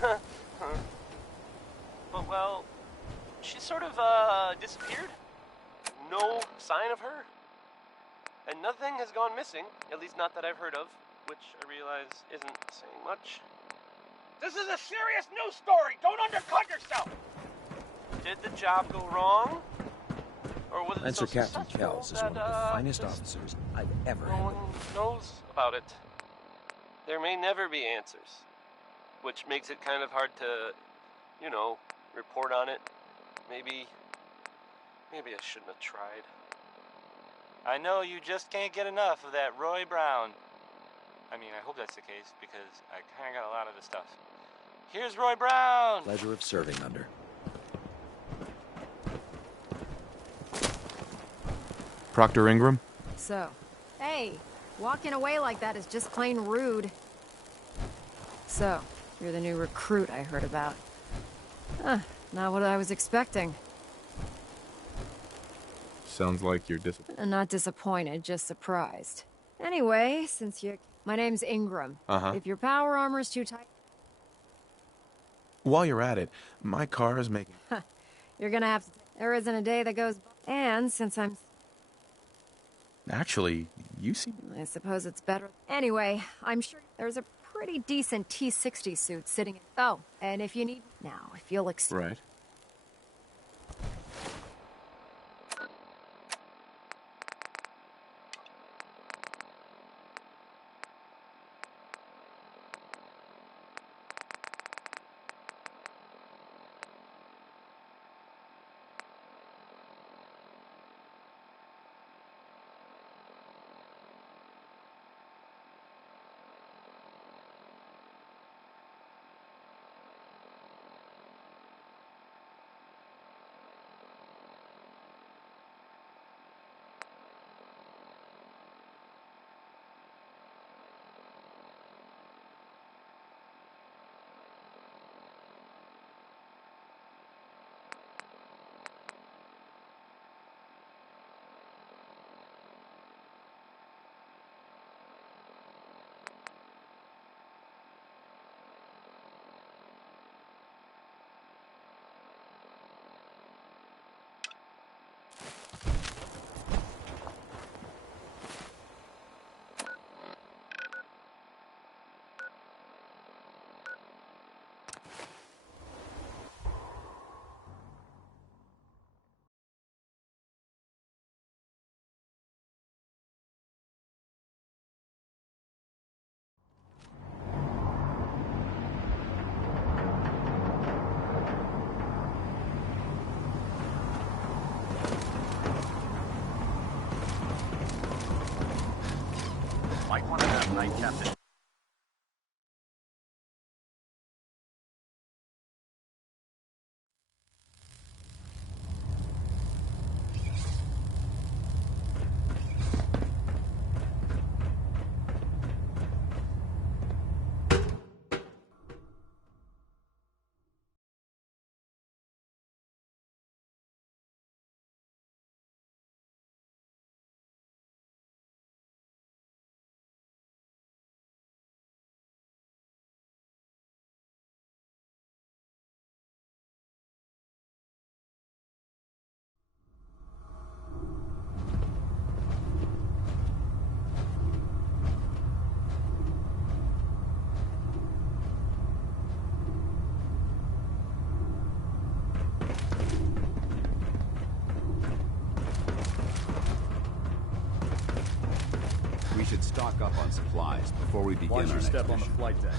But, well, she sort of, disappeared. No sign of her. And nothing has gone missing, at least not that I've heard of, which I realize isn't saying much. This is a serious news story. Don't undercut yourself. Did the job go wrong? Or was it Lancer so Captain successful Kells is that, one of the finest just officers I've ever no had. one knows about it? There may never be answers, which makes it kind of hard to, you know, report on it. Maybe I shouldn't have tried. I know you just can't get enough of that Roy Brown. I mean, I hope that's the case, because I kind of got a lot of the stuff. Here's Roy Brown! Pleasure of serving under. Proctor Ingram? So, hey, walking away like that is just plain rude. So, you're the new recruit I heard about. Huh, not what I was expecting. Sounds like you're disappointed. Not disappointed, just surprised. Anyway, since you... My name's Ingram. Uh-huh. If your power armor's too tight... While you're at it, my car is making... You're gonna have to... There isn't a day that goes... And since I'm... Actually, you seem... I suppose it's better... Anyway, I'm sure there's a pretty decent T-60 suit sitting in... Oh, and if you need... Now, if you'll... Right. Captain. We should stock up on supplies before we begin Watch our your next step on the mission. flight deck.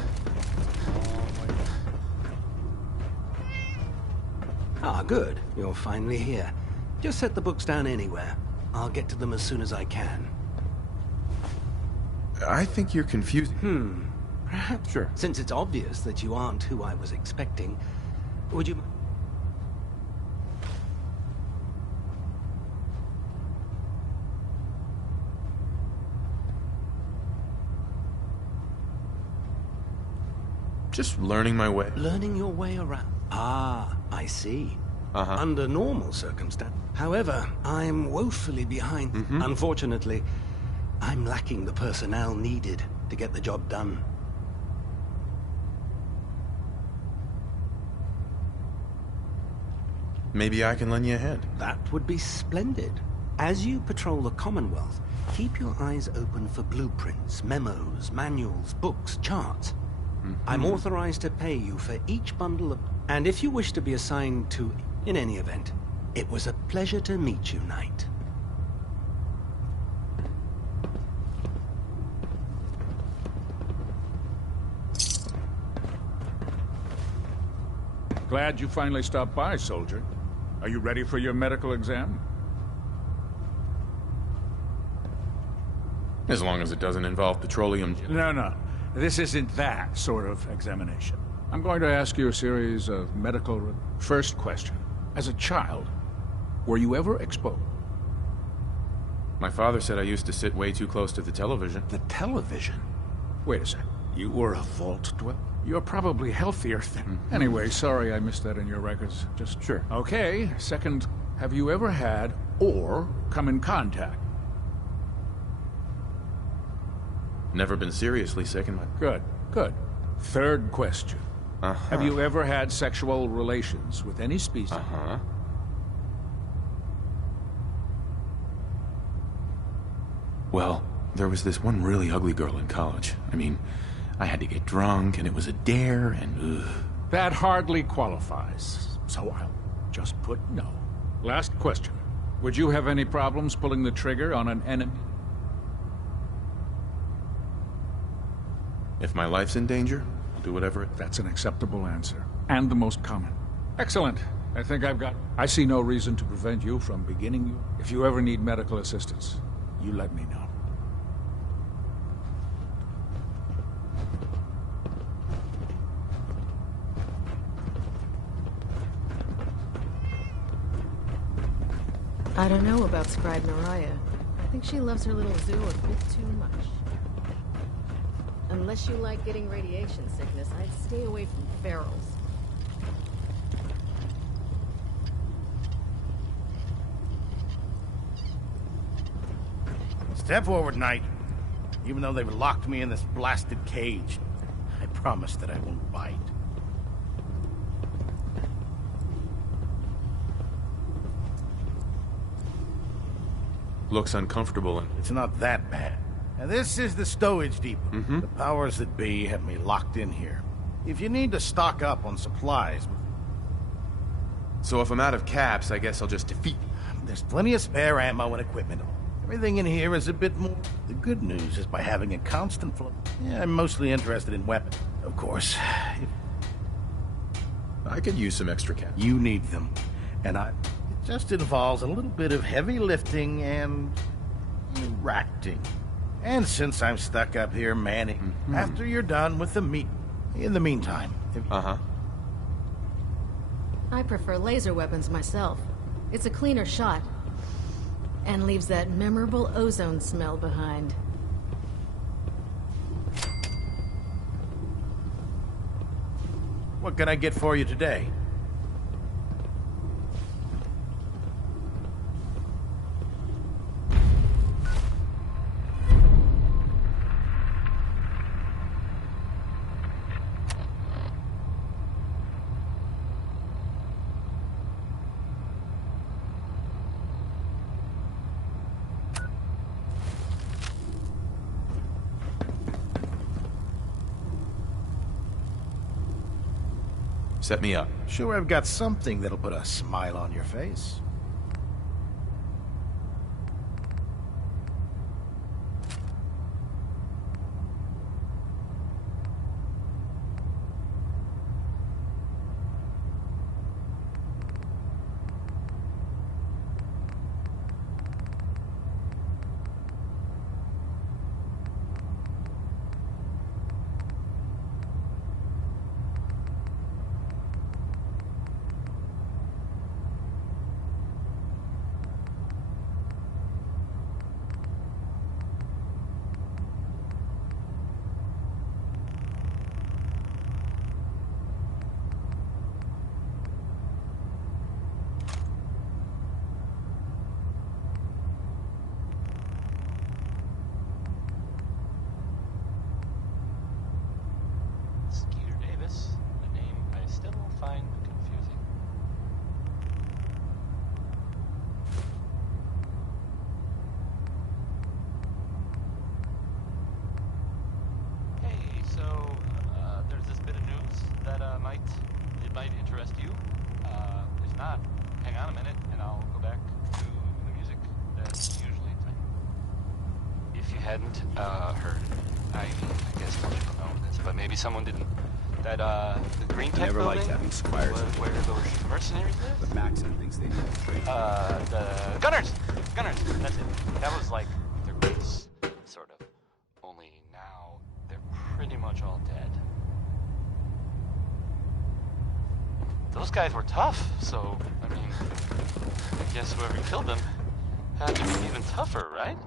Ah, good. You're finally here. Just set the books down anywhere. I'll get to them as soon as I can. I think you're confusing. Perhaps. Sure. Since it's obvious that you aren't who I was expecting, would you... Just learning my way. Learning your way around. Ah, I see. Under normal circumstances. However, I'm woefully behind. Unfortunately, I'm lacking the personnel needed to get the job done. Maybe I can lend you a hand. That would be splendid. As you patrol the Commonwealth, keep your eyes open for blueprints, memos, manuals, books, charts. I'm authorized to pay you for each bundle of... And if you wish to be assigned to... In any event, it was a pleasure to meet you, Knight. Glad you finally stopped by, soldier. Are you ready for your medical exam? As long as it doesn't involve petroleum. No. This isn't that sort of examination. I'm going to ask you a series of medical... First question. As a child, were you ever exposed? My father said I used to sit way too close to the television. The television? Wait a sec. You were a vault dweller? You're probably healthier than... Anyway, sorry I missed that in your records. Just... Sure. Okay. Second, have you ever had or come in contact? Never been seriously sick in my... Good. Third question. Have you ever had sexual relations with any species? Well, there was this one really ugly girl in college. I mean, I had to get drunk, and it was a dare, and That hardly qualifies, so I'll just put no. Last question. Would you have any problems pulling the trigger on an enemy? If my life's in danger, I'll do whatever it... That's an acceptable answer. And the most common. Excellent. I think I've got... I see no reason to prevent you from beginning. If you ever need medical assistance, you let me know. I don't know about Scribe Naraya. I think she loves her little zoo a bit too much. Unless you like getting radiation sickness, I'd stay away from ferals. Step forward, Knight. Even though they've locked me in this blasted cage, I promise that I won't bite. Looks uncomfortable and... It's not that bad. Now, this is the stowage depot. The powers that be have me locked in here. If you need to stock up on supplies... So if I'm out of caps, I guess I'll just defeat... There's plenty of spare ammo and equipment. Everything in here is a bit more... The good news is by having a constant flow... Yeah, I'm mostly interested in weapons. Of course, I could use some extra caps. You need them. And it just involves a little bit of heavy lifting and... ratting. And since I'm stuck up here manning, after you're done with the meet, in the meantime... I prefer laser weapons myself. It's a cleaner shot. And leaves that memorable ozone smell behind. What can I get for you today? Set me up. Sure, I've got something that'll put a smile on your face. Hadn't heard. I guess most people know this, but maybe someone didn't. That the Green Tech never building liked having squires. where those mercenaries live. But Maxon thinks they need a trade. The Gunners. That's it. That was like their base, sort of. Only now they're pretty much all dead. Those guys were tough, so I mean, I guess whoever killed them had to be even tougher, right?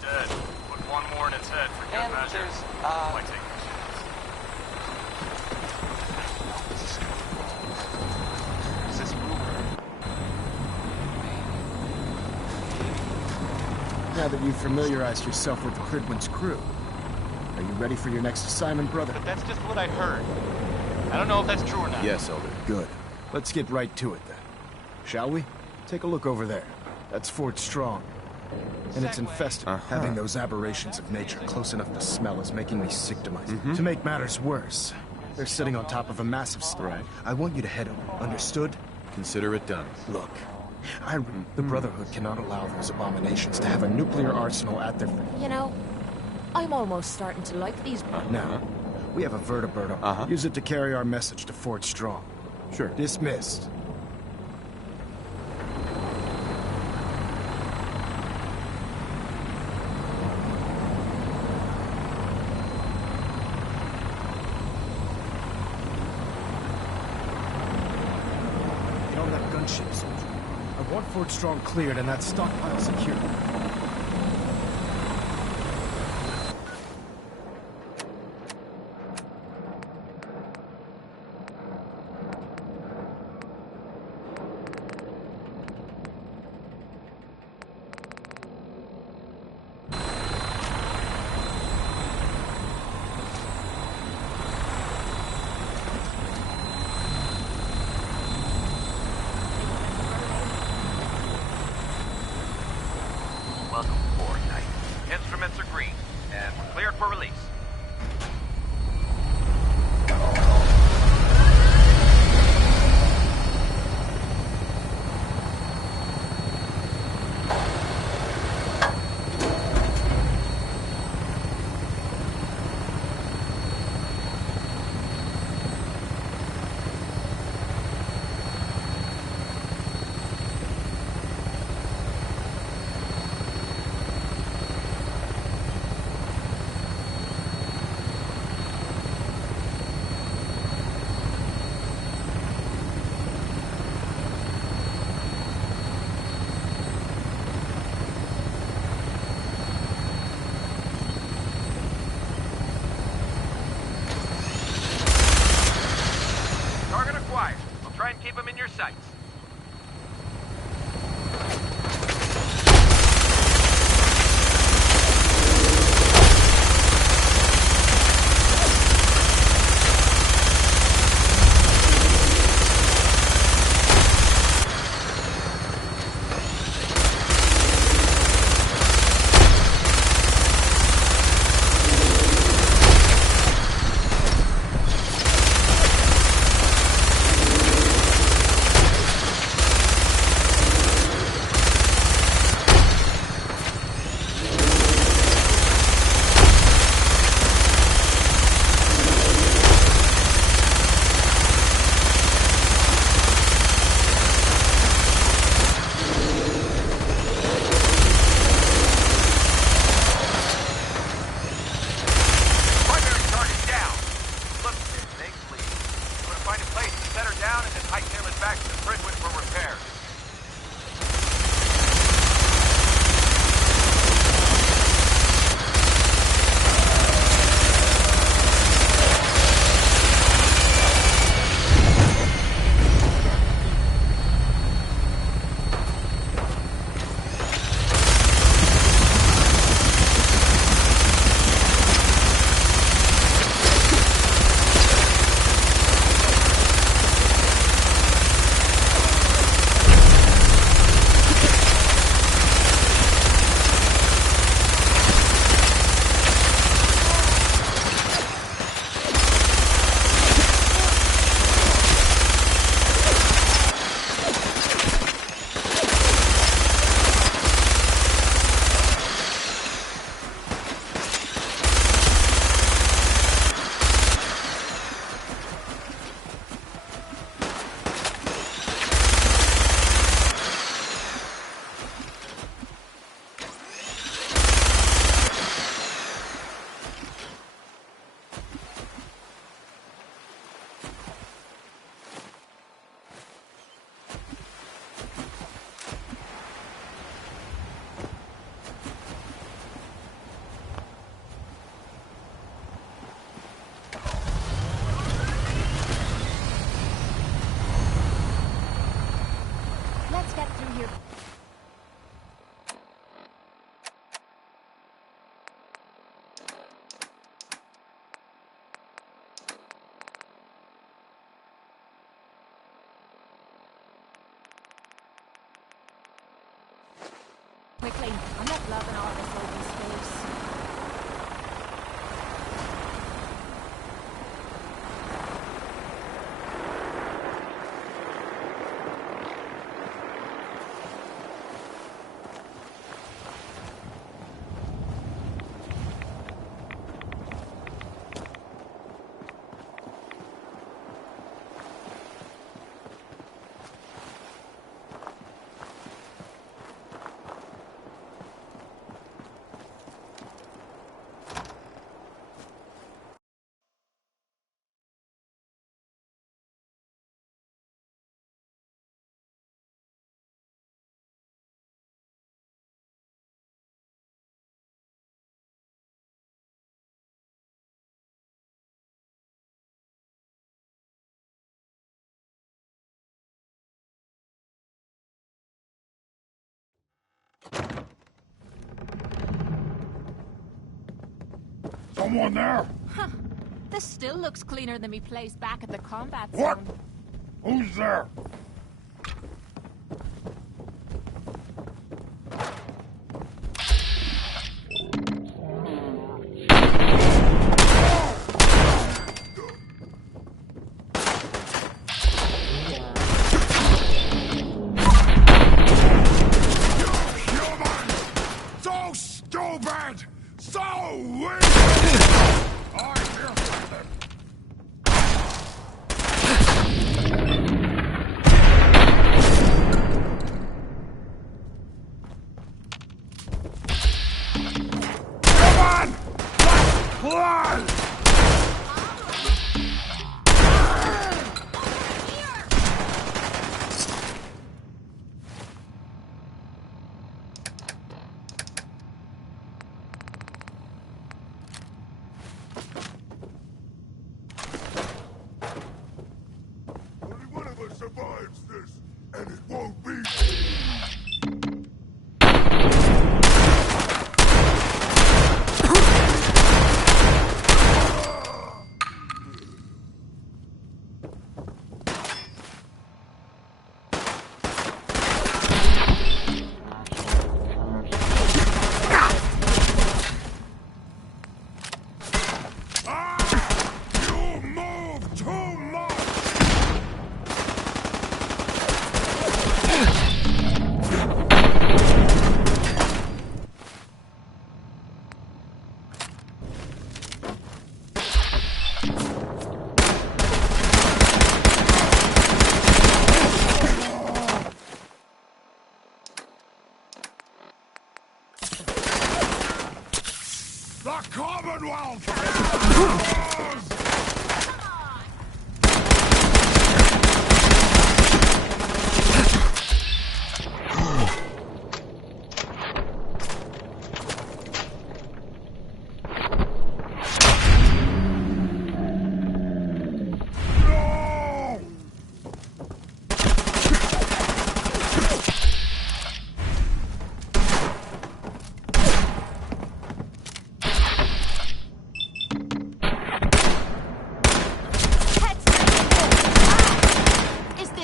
Dead. Put one more in its head for good measure. Might take your chance. Is this rumor? Now that you've familiarized yourself with Cridwin's crew, are you ready for your next assignment, brother? But that's just what I heard. I don't know if that's true or not. Yes, Elder. Good. Let's get right to it then. Shall we? Take a look over there. That's Fort Strong. And it's infested. Having those aberrations of nature close enough to smell is making me sick to my To make matters worse, they're sitting on top of a massive right. I want you to head over. Understood? Consider it done. Look, the Brotherhood cannot allow those abominations to have a nuclear arsenal at their... You know, I'm almost starting to like these... Now, we have a vertibird. Use it to carry our message to Fort Strong. Sure. Dismissed. Gunship, soldier. I want Fort Strong cleared and that stockpile secured. quiet. I'll try and keep them in your sights. Quickly, I'm not loving all this open space. Someone there? Huh. This still looks cleaner than me place back at the combat What? zone. Who's there? survives this, and it won't be. The Commonwealth!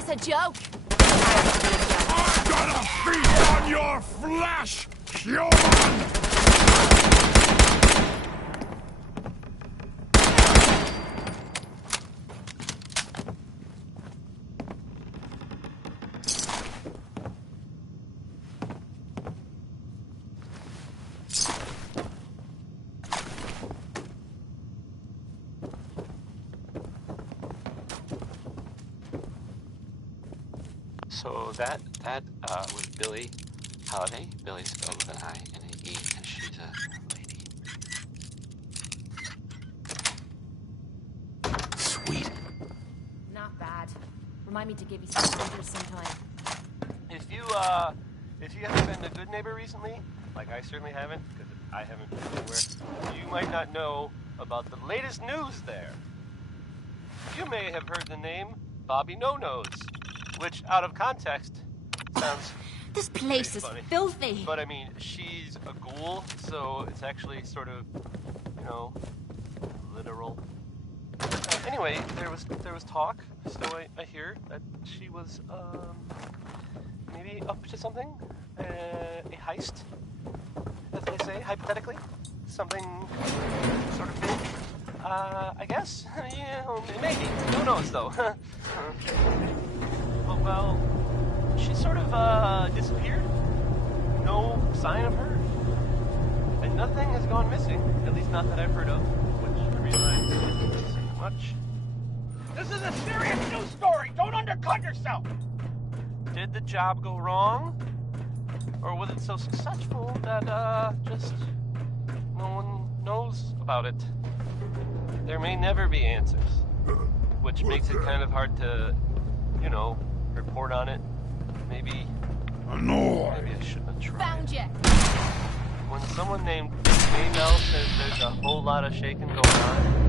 A joke? I'm gonna feast on your flesh, human! So that was Billie Holiday. Billie spelled with an I and an E, and she's a lady. Sweet. Not bad. Remind me to give you some pointers sometime. If you haven't been a good neighbor recently, like I certainly haven't, because I haven't been anywhere, you might not know about the latest news there. You may have heard the name Bobby No-Nose, which, out of context, sounds This place is funny. filthy. But I mean, she's a ghoul, so it's actually sort of, you know, literal. Anyway, there was talk, so I hear that she was maybe up to something, a heist, as they say, hypothetically, something sort of big. I guess, yeah, maybe. Who knows, though? Well, she sort of disappeared. No sign of her. And nothing has gone missing, at least not that I've heard of, which I realize isn't much. This is a serious news story! Don't undercut yourself! Did the job go wrong? Or was it so successful that, just no one knows about it? There may never be answers, which makes it kind of hard to, you know, report on it. Maybe I shouldn't have tried. Found you. When someone named Maybell says there's a whole lot of shaking going on.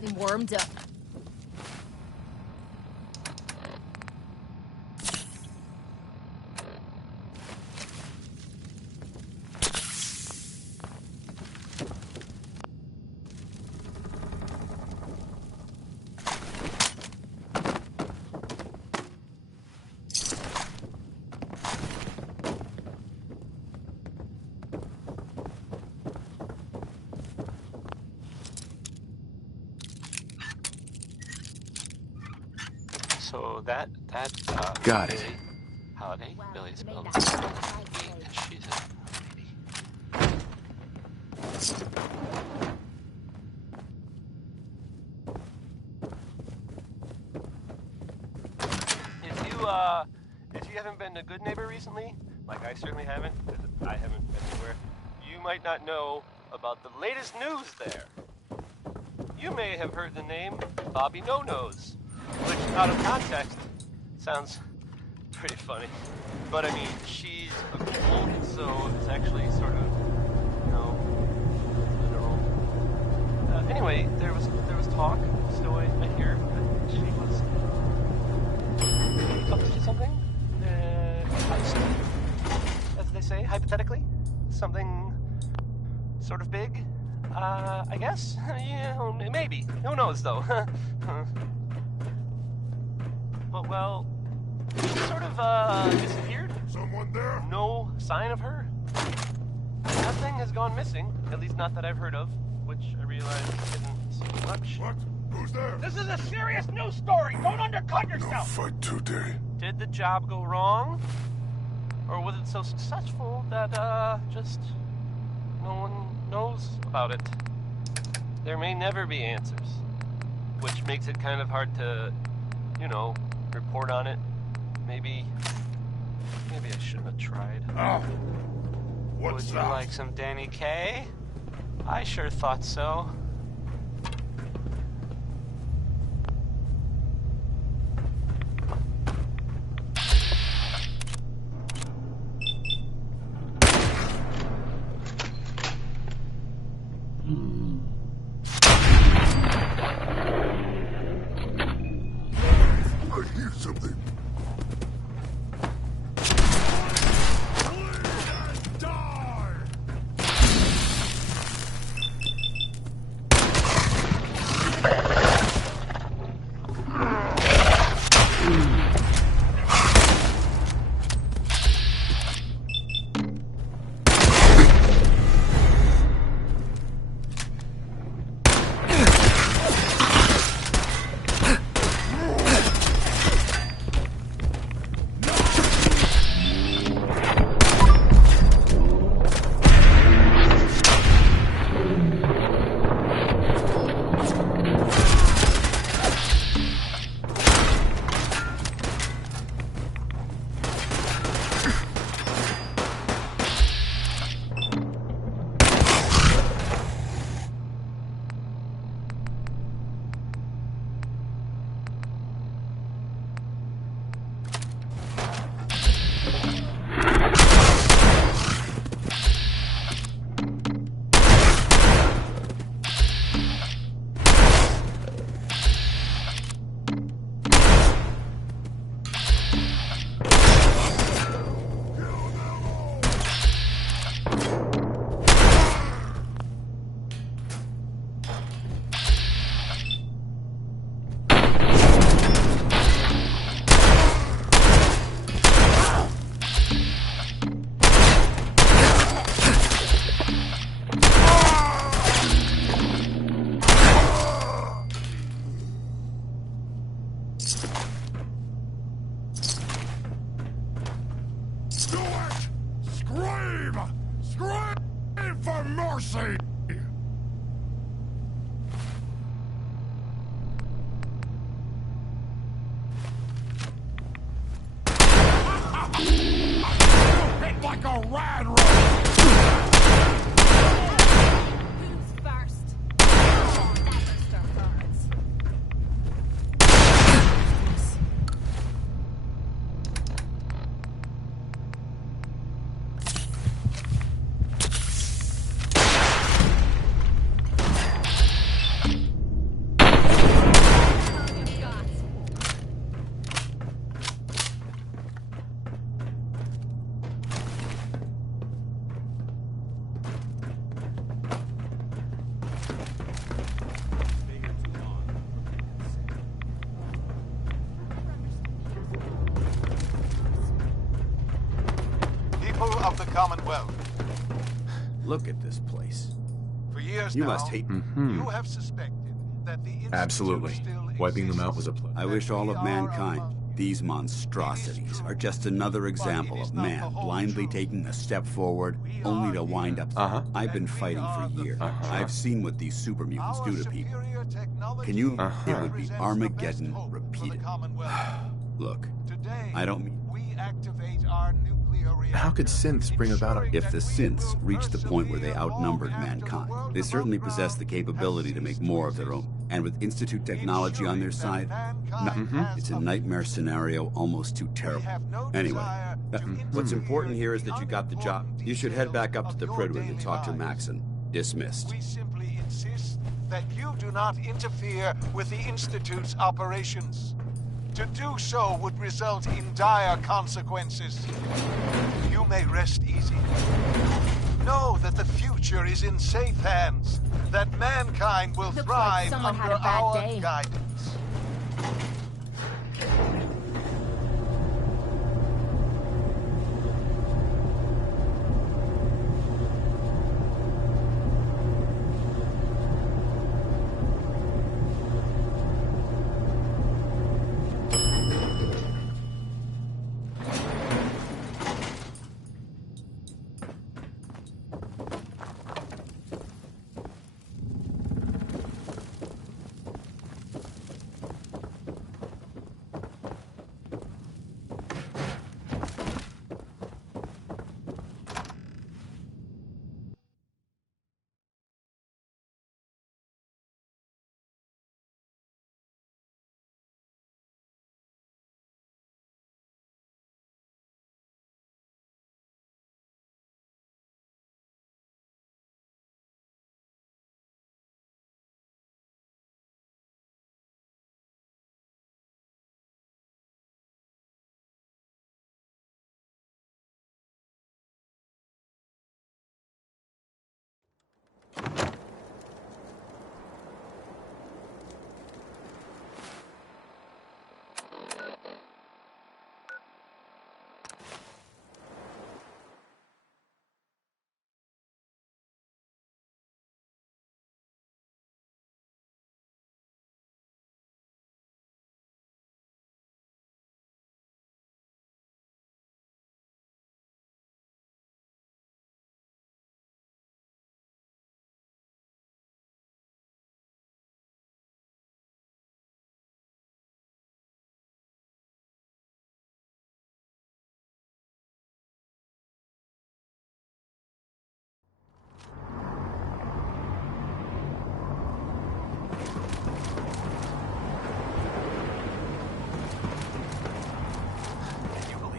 getting warmed up. So that Got it. Holiday, Billy is spelled and she's a lady. If you haven't been a good neighbor recently, like I certainly haven't, because I haven't been anywhere, you might not know about the latest news there. You may have heard the name Bobby No-Nose, which, out of context, sounds pretty funny. But I mean, she's a cool, so it's actually sort of, you know, literal. Anyway, there was talk, so I hear that she was up to something. As they say, hypothetically, something sort of big. I guess? Yeah, maybe. Who knows, though? But, well, she sort of, disappeared. Someone there? No sign of her. Nothing has gone missing, at least not that I've heard of, which I realize isn't much. What? Who's there? This is a serious news story. Don't undercut yourself. No fight today. Did the job go wrong? Or was it so successful that, just no one knows about it? There may never be answers, which makes it kind of hard to, you know, report on it. Maybe I shouldn't have tried. Oh, what's Would that? you like some Danny K? I sure thought so. I hear something. Do it! Scream! Scream for mercy! Hit like a rad roll! Who's first? Oh, that Mr. Hurts. of the Commonwealth. Look at this place. For years You now, must hate. you have suspected that the Institute Absolutely. still Wiping them exists. out was a pleasure. I wish all of mankind, these monstrosities, are just another example of man blindly taking a step forward, only to wind up. I've been fighting for years. I've seen what these super mutants do to people. Can you? It would be Armageddon repeated. Look, I don't mean. We activate our nuclear reactor. How could synths bring about a... If the synths reached the point where they outnumbered mankind, they certainly possess the capability to make more of their own. And with Institute technology on their side, it's a nightmare scenario almost too terrible. Anyway, what's important here is that you got the job. You should head back up to the Pridwood and talk to Maxon. Dismissed. We simply insist that you do not interfere with the Institute's operations. To do so would result in dire consequences. You may rest easy. Know that the future is in safe hands. That mankind will Looks thrive like someone under had a bad our day. guidance.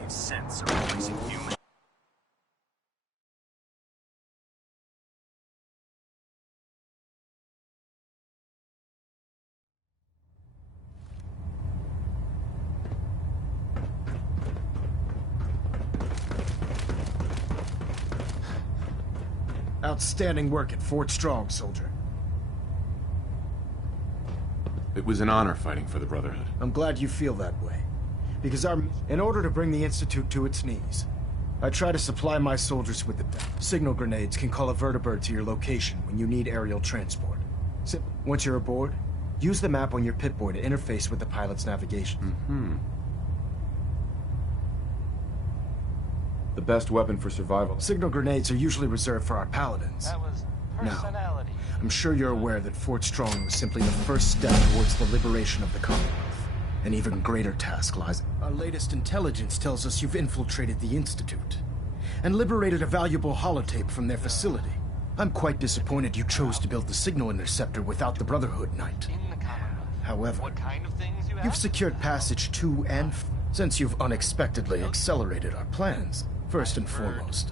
Synths are replacing humans. Outstanding work at Fort Strong, soldier. It was an honor fighting for the Brotherhood. I'm glad you feel that way. Because in order to bring the Institute to its knees, I try to supply my soldiers with the signal grenades can call a vertibird to your location when you need aerial transport. Once you're aboard, use the map on your Pip-Boy to interface with the pilot's navigation. The best weapon for survival. Signal grenades are usually reserved for our paladins. That was Now, personality. I'm sure you're aware that Fort Strong was simply the first step towards the liberation of the Commonwealth. An even greater task lies. Our latest intelligence tells us you've infiltrated the Institute and liberated a valuable holotape from their facility. I'm quite disappointed you chose to build the signal interceptor without the Brotherhood Knight. However, you've secured passage to and since you've unexpectedly accelerated our plans. First and foremost,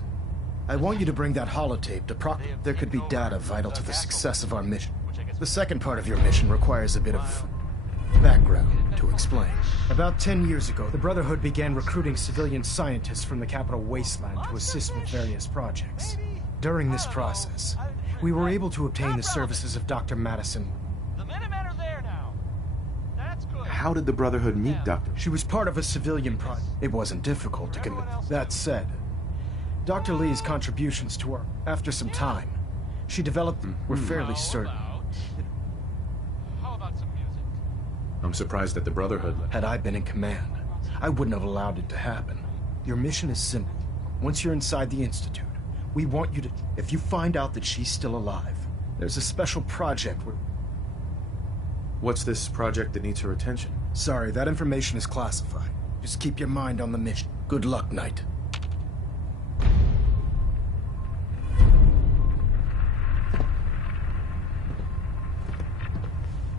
I want you to bring that holotape to Proc. There could be data vital to the success of our mission. The second part of your mission requires a bit of background to explain. About 10 years ago, the Brotherhood began recruiting civilian scientists from the capital wasteland to assist with various projects. During this process, we were able to obtain the services of Dr. Madison. How did the Brotherhood meet Dr.? She was part of a civilian project. It wasn't difficult to convince. That said, Dr. Lee's contributions to her, after some time, she developed, we're fairly certain. I'm surprised that the Brotherhood... Had I been in command, I wouldn't have allowed it to happen. Your mission is simple. Once you're inside the Institute, we want you to... If you find out that she's still alive, there's a special project where... What's this project that needs her attention? Sorry, that information is classified. Just keep your mind on the mission. Good luck, Knight.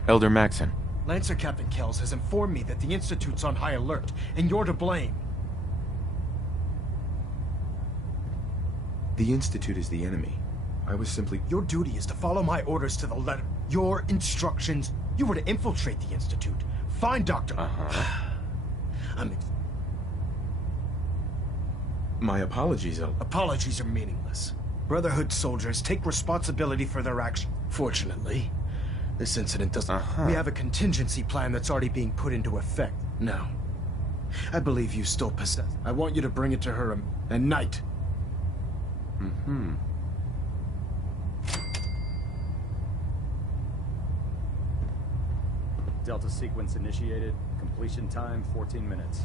Elder Maxon. Lancer Captain Kells has informed me that the Institute's on high alert, and you're to blame. The Institute is the enemy. I was simply... Your duty is to follow my orders to the letter. Your instructions. You were to infiltrate the Institute. Find Dr. My apologies, Elder. Apologies are meaningless. Brotherhood soldiers take responsibility for their actions. Fortunately, this incident doesn't... We have a contingency plan that's already being put into effect. Now, I believe you still possess... I want you to bring it to her and Knight. Delta sequence initiated. Completion time, 14 minutes.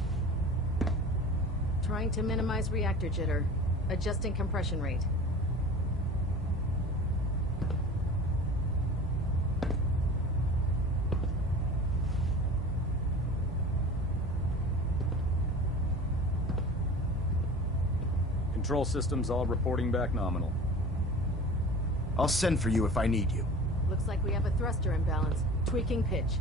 Trying to minimize reactor jitter. Adjusting compression rate. Control systems all reporting back nominal. I'll send for you if I need you. Looks like we have a thruster imbalance. Tweaking pitch.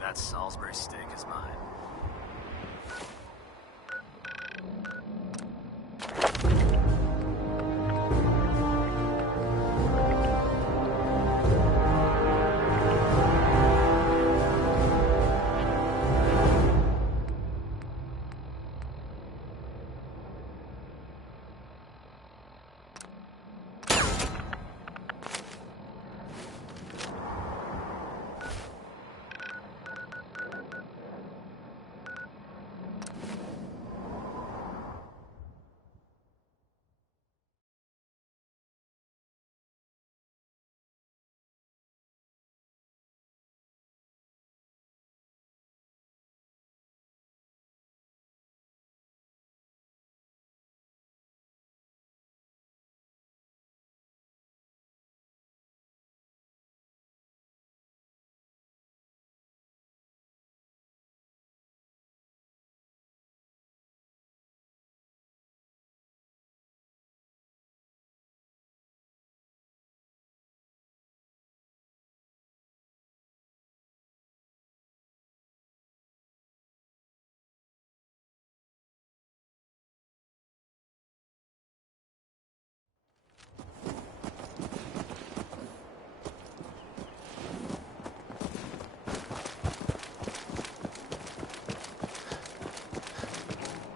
That Salisbury steak is mine.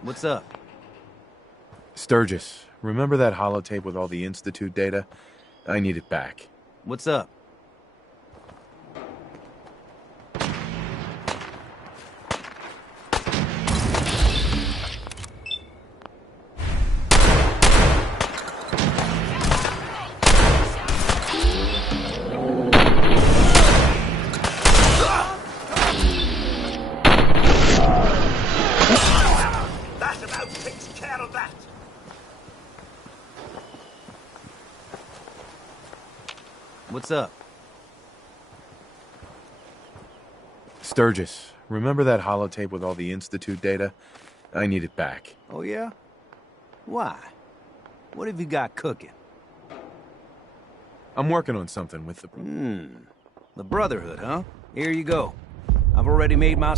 What's up? Sturgis, remember that holotape with all the Institute data? I need it back. What's up? What's up? Sturgis, remember that holotape with all the Institute data? I need it back. Oh, yeah? Why? What have you got cooking? I'm working on something with the... The Brotherhood, huh? Here you go. I've already made my...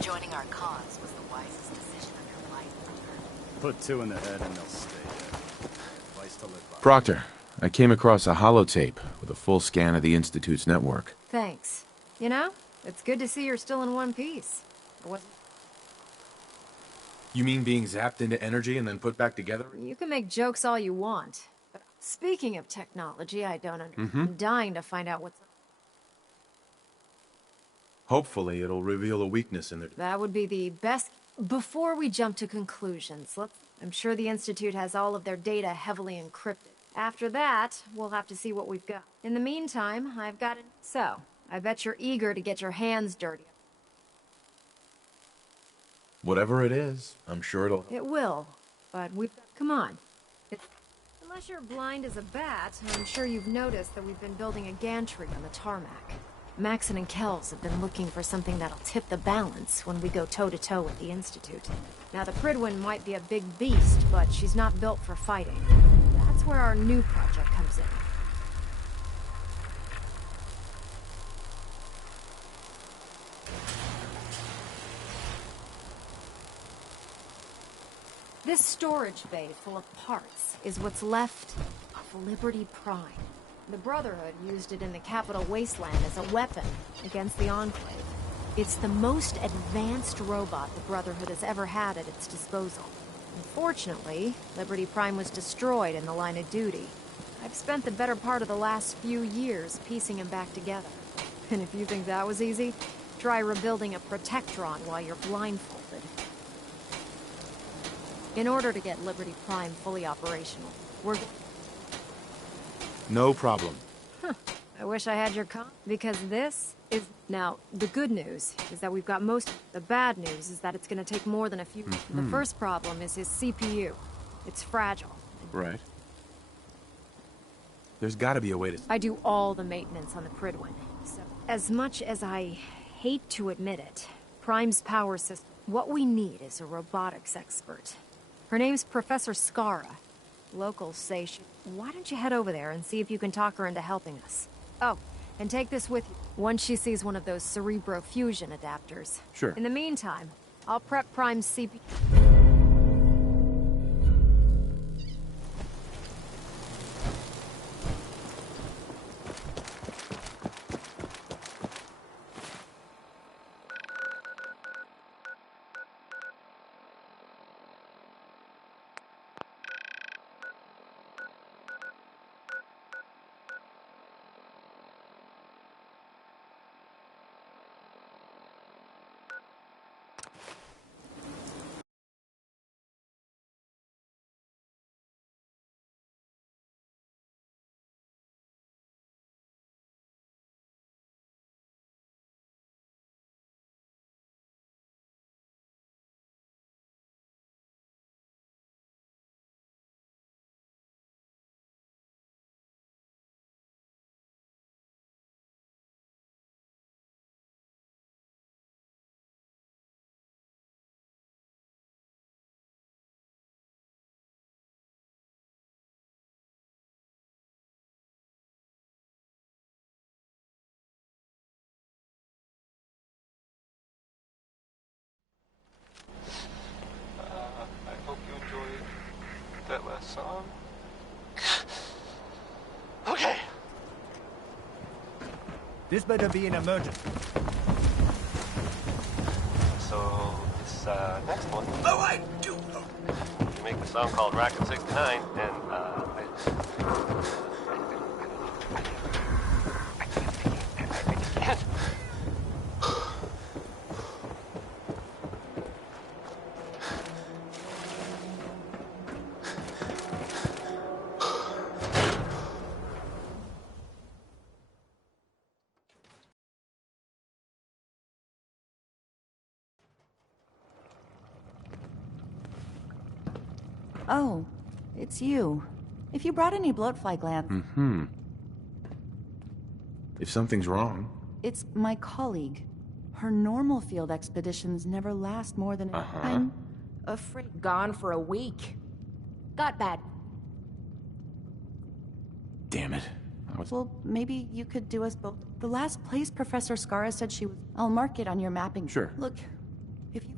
Joining our cause was the wisest decision of your life. Put two in the head and they'll stay there. Advice to live by. Proctor, I came across a holotape with a full scan of the Institute's network. Thanks. You know, it's good to see you're still in one piece. What? You mean being zapped into energy and then put back together? You can make jokes all you want. But speaking of technology, I don't understand. I'm dying to find out what's... Hopefully it'll reveal a weakness in their... That would be the best... Before we jump to conclusions, I'm sure the Institute has all of their data heavily encrypted. After that, we'll have to see what we've got. In the meantime, I've got it. So, I bet you're eager to get your hands dirty. Whatever it is, I'm sure it'll... It will, but come on. Unless you're blind as a bat, I'm sure you've noticed that we've been building a gantry on the tarmac. Maxon and Kells have been looking for something that'll tip the balance when we go toe-to-toe with the Institute. Now, the Prydwen might be a big beast, but she's not built for fighting. That's where our new project comes in. This storage bay full of parts is what's left of Liberty Prime. The Brotherhood used it in the Capital Wasteland as a weapon against the Enclave. It's the most advanced robot the Brotherhood has ever had at its disposal. Unfortunately, Liberty Prime was destroyed in the line of duty. I've spent the better part of the last few years piecing him back together. And if you think that was easy, try rebuilding a Protectron while you're blindfolded. In order to get Liberty Prime fully operational, we're... No problem. I wish I had your because this is... Now, the good news is that we've got most... The bad news is that it's gonna take more than a few... The first problem is his CPU. It's fragile. Right. There's gotta be a way to... I do all the maintenance on the Prydwen. So, as much as I hate to admit it, Prime's power system... What we need is a robotics expert. Her name's Professor Skara. Locals say she... Why don't you head over there and see if you can talk her into helping us? Oh, and take this with you once she sees one of those cerebro-fusion adapters. Sure. In the meantime, I'll prep Prime's CPU... This better be an emergency. So, this next one. Oh, I do. You make the song called Racket 69, and I can't. Oh, it's you. If you brought any bloatfly glands... Mm-hmm. If something's wrong... It's my colleague. Her normal field expeditions never last more than... I'm afraid... Gone for a week. Got bad. Damn it. Well, maybe you could do us both. The last place Professor Skara said she was... I'll mark it on your mapping. Sure. Look, if you...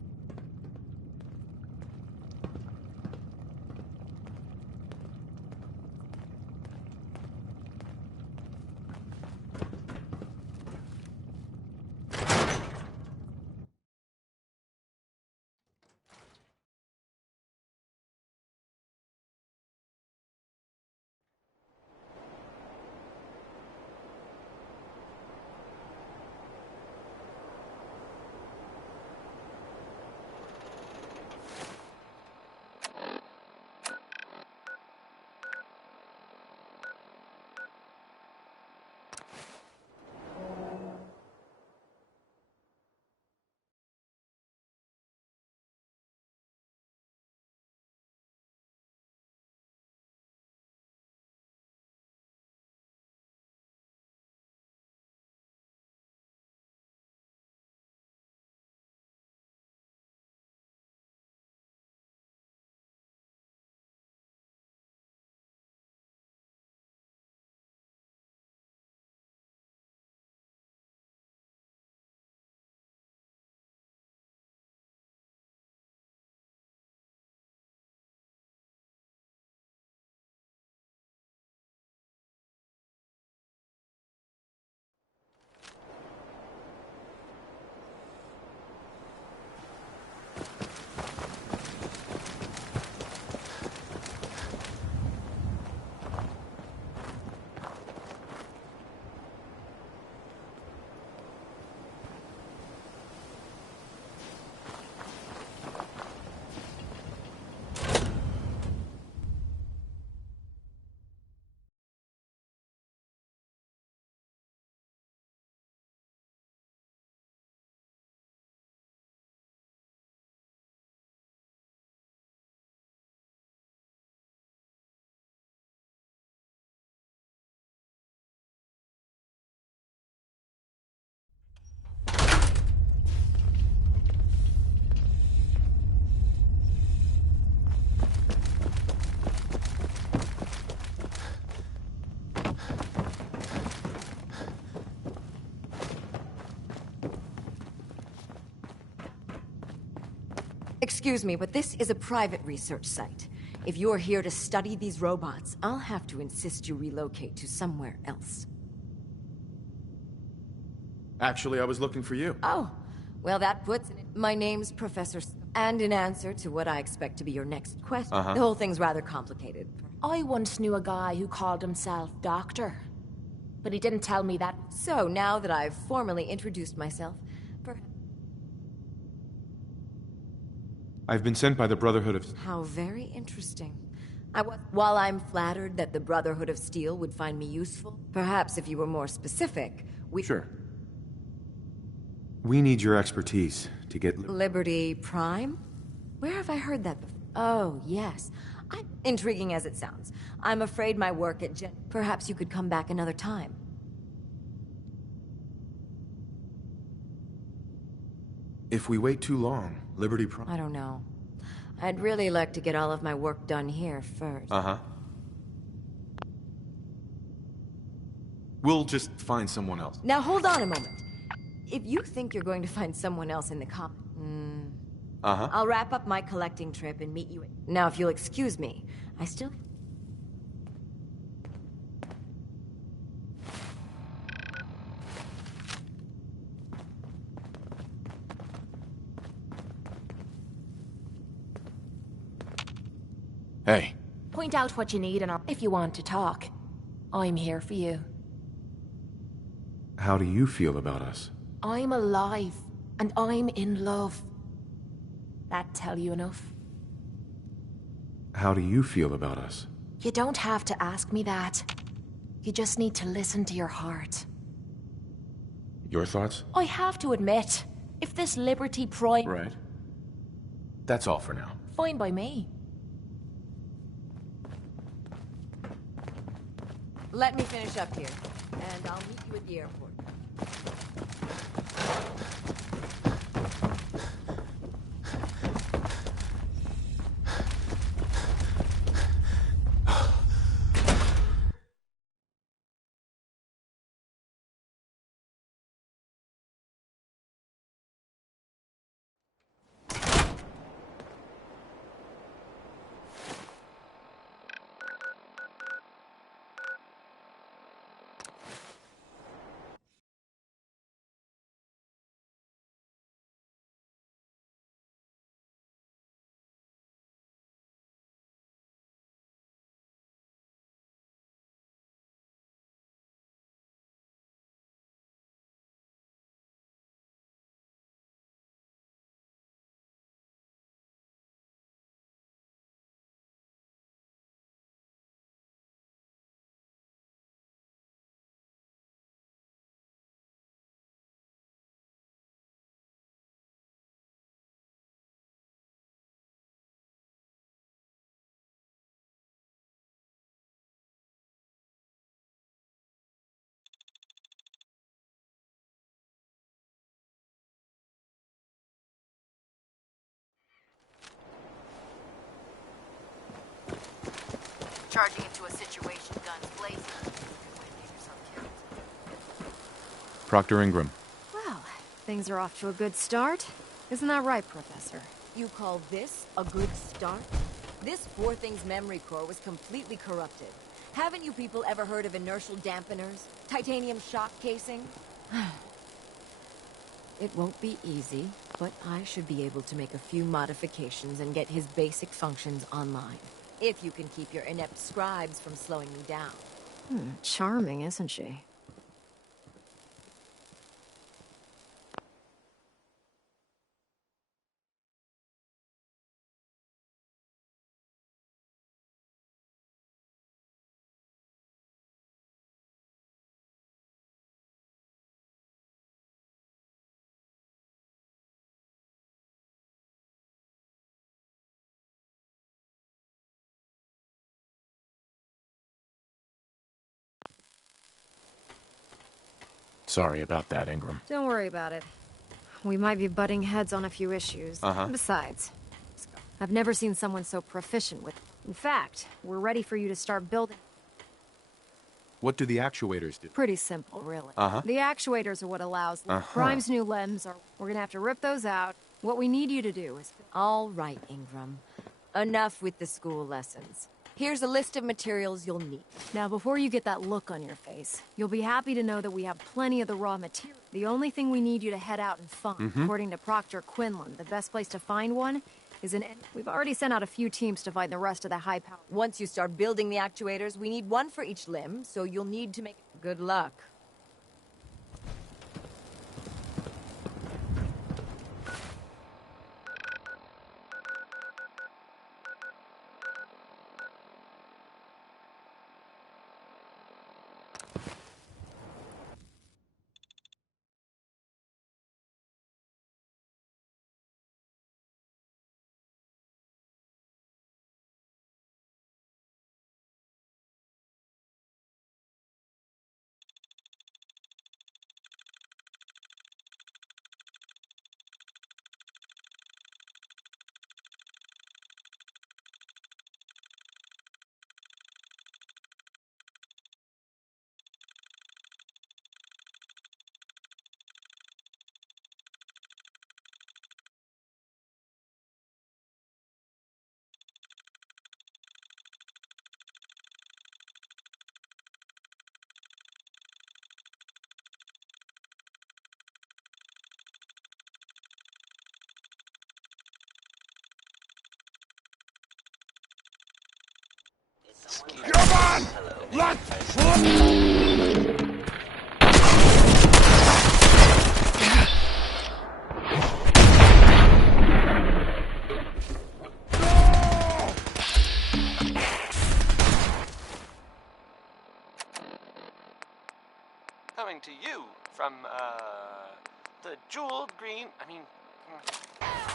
Excuse me, but this is a private research site. If you're here to study these robots, I'll have to insist you relocate to somewhere else. Actually, I was looking for you. Oh, well, that puts it. My name's Professor and in answer to what I expect to be your next question, the whole thing's rather complicated. I once knew a guy who called himself Doctor, but he didn't tell me that. So, now that I've formally introduced myself, I've been sent by the Brotherhood of... How very interesting. While I'm flattered that the Brotherhood of Steel would find me useful, perhaps if you were more specific, we... Sure. We need your expertise to get... Liberty Prime? Where have I heard that before? Oh, yes. Intriguing as it sounds. I'm afraid my work at Perhaps you could come back another time. If we wait too long, Liberty Prime... I don't know. I'd really like to get all of my work done here first. We'll just find someone else. Now hold on a moment. If you think you're going to find someone else in the I'll wrap up my collecting trip and meet you Now, if you'll excuse me, I still... Hey. Point out what you need and if you want to talk. I'm here for you. How do you feel about us? I'm alive, and I'm in love. That tell you enough? How do you feel about us? You don't have to ask me that. You just need to listen to your heart. Your thoughts? I have to admit, if this Liberty Prime... Right. That's all for now. Fine by me. Let me finish up here, and I'll meet you at the airport. Charging into a situation, guns blazing. Good way to get yourself killed. Proctor Ingram. Well, things are off to a good start. Isn't that right, Professor? You call this a good start? This poor thing's memory core was completely corrupted. Haven't you people ever heard of inertial dampeners? Titanium shock casing? It won't be easy, but I should be able to make a few modifications and get his basic functions online. If you can keep your inept scribes from slowing me down. Charming, isn't she? Sorry about that, Ingram. Don't worry about it. We might be butting heads on a few issues. Uh-huh. Besides, I've never seen someone so proficient with... In fact, we're ready for you to start building... What do the actuators do? Pretty simple, really. Uh-huh. The actuators are what allows... Prime's new limbs are... We're gonna have to rip those out. What we need you to do is... All right, Ingram. Enough with the school lessons. Here's a list of materials you'll need. Now, before you get that look on your face, you'll be happy to know that we have plenty of the raw material. The only thing we need you to head out and find, according to Proctor Quinlan, the best place to find one is an... We've already sent out a few teams to find the rest of the high power. Once you start building the actuators, we need one for each limb, so you'll need to make... Good luck. Let's keep Come on! Coming to you from, the jeweled green, green,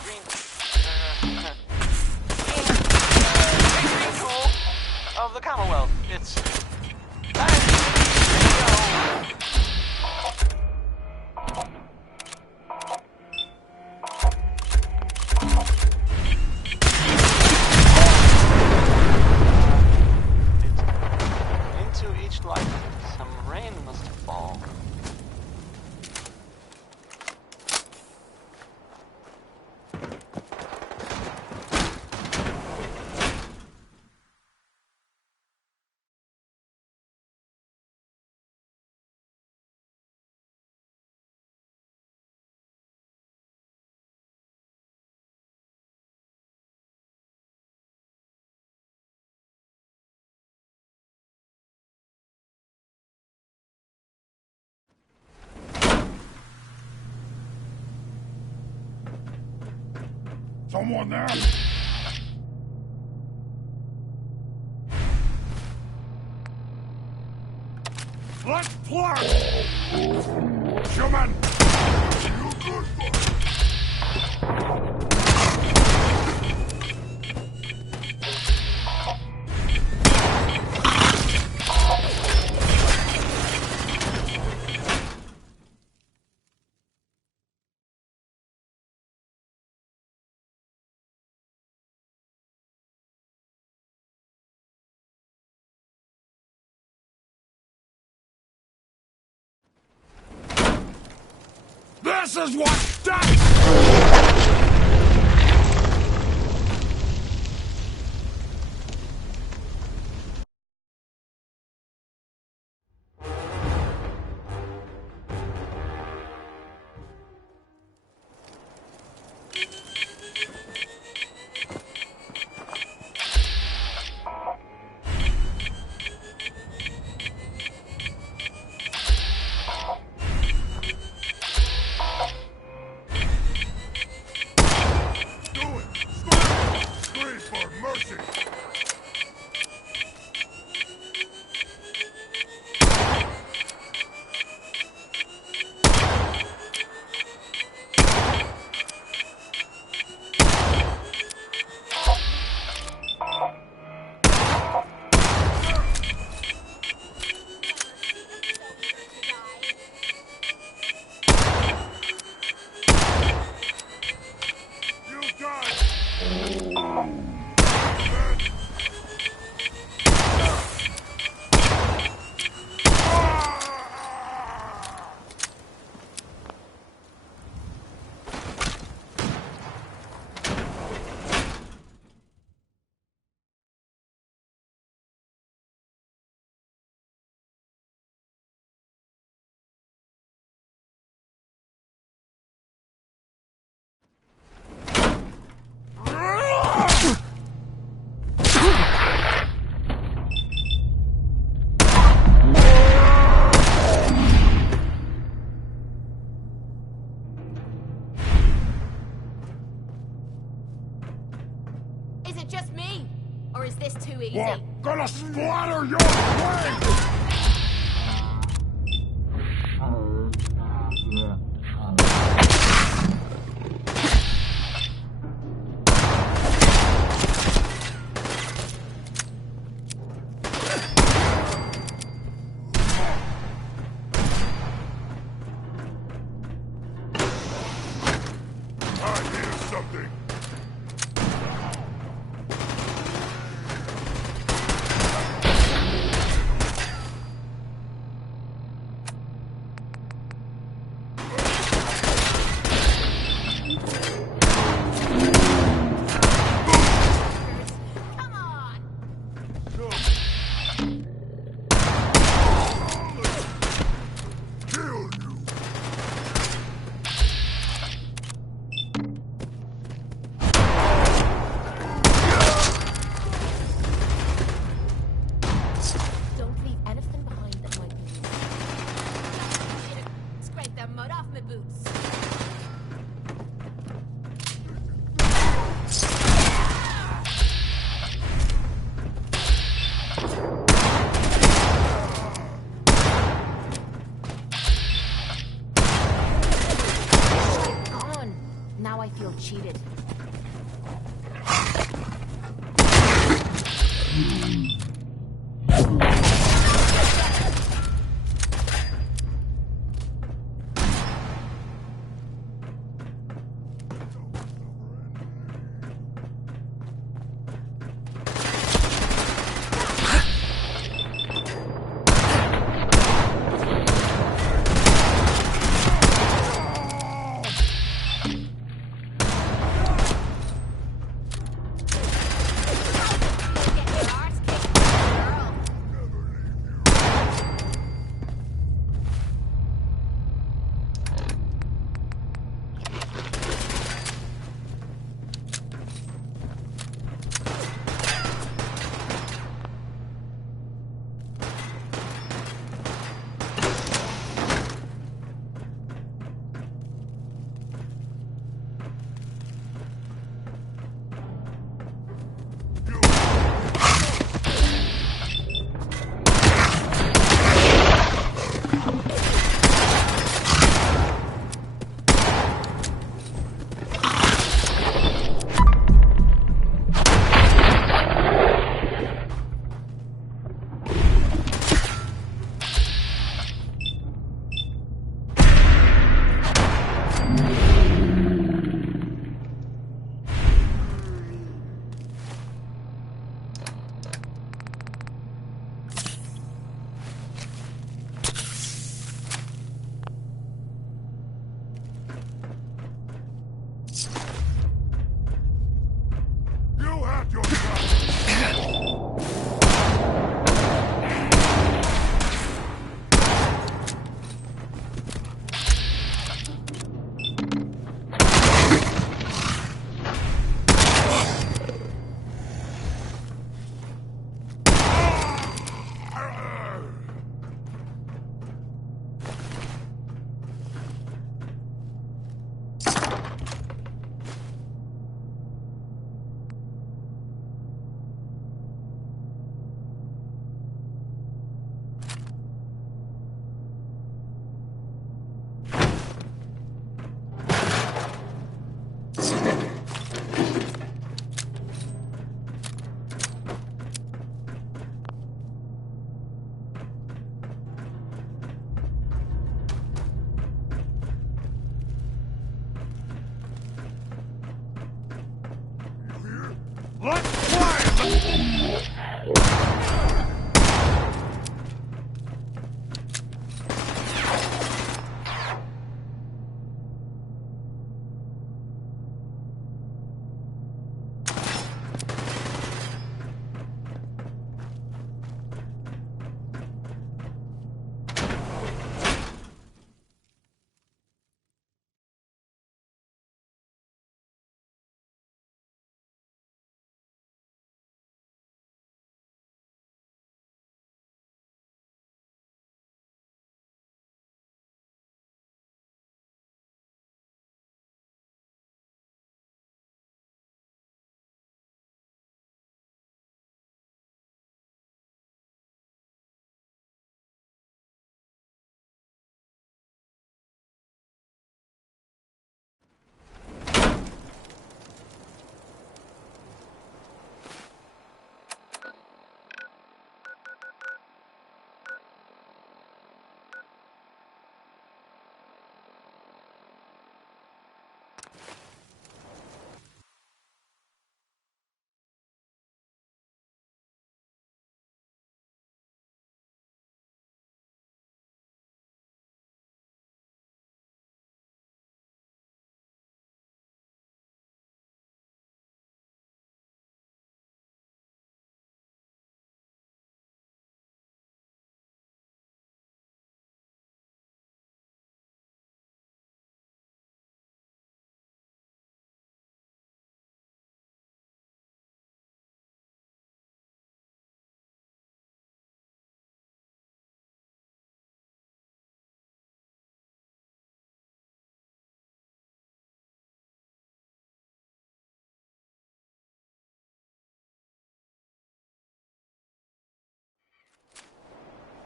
green jewel of the Commonwealth. It's into each light, some rain must fall. Someone there? Let's play! Human! You good boy! This is what's done! Is it just me? Or is this too easy? We're gonna splatter your brain! out cheated.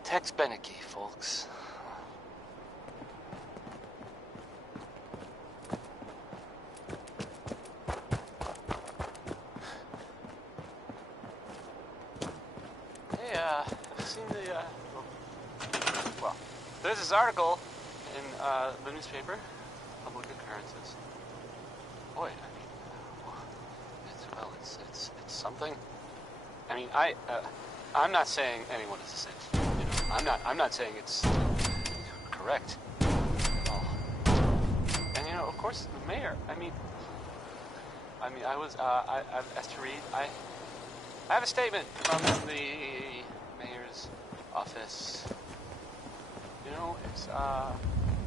Tex Beneke, folks. there's this article in the newspaper, public occurrences. Boy, I mean, it's something. I mean, I'm not saying anyone is a saint. You know, I'm not saying it's correct at all. And you know, of course, the mayor. I mean, I was I've asked to read. I have a statement from the mayor's office. You know, it's well,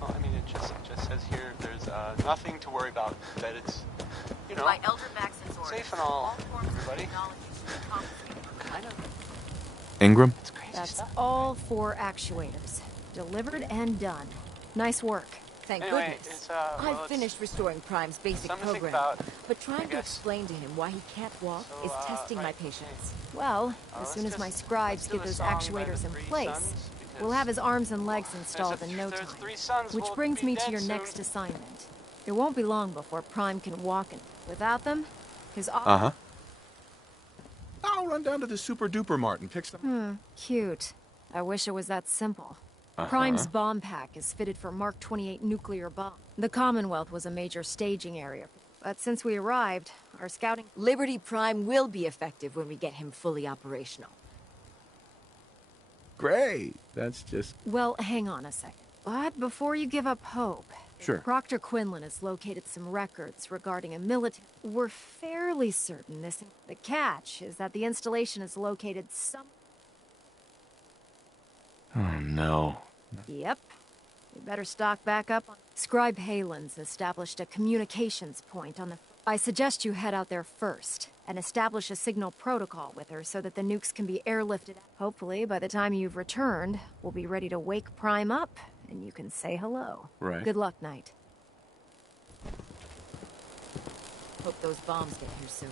I mean, it just says here there's nothing to worry about. That it's, you know, safe and all. Everybody. Kind of. Ingram? That's all 4 actuators. Delivered and done. Nice work. Thank Anyway, goodness. it's, I've finished restoring Prime's basic something to think program, about, but trying to explain to him why he can't walk is testing my patience. Well, as soon as my scribes get those actuators in place, we'll have his arms and legs installed in no time. Which brings me to your next assignment. It won't be long before Prime can walk, and without them, his... I'll run down to the Super Duper Mart and pick some... Cute. I wish it was that simple. Prime's bomb pack is fitted for Mark 28 nuclear bomb. The Commonwealth was a major staging area. But since we arrived, our scouting... Liberty Prime will be effective when we get him fully operational. Great. That's just... Well, hang on a second. But before you give up hope... Sure. Proctor Quinlan has located some records regarding a military... We're fairly certain this... The catch is that the installation is located some... Oh, no. Yep. We better stock back up on... Scribe Halen's established a communications point on the... I suggest you head out there first and establish a signal protocol with her so that the nukes can be airlifted. Hopefully, by the time you've returned, we'll be ready to wake Prime up and you can say hello. Right. Good luck, Knight. Hope those bombs get here soon.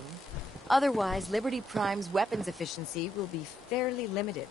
Otherwise, Liberty Prime's weapons efficiency will be fairly limited.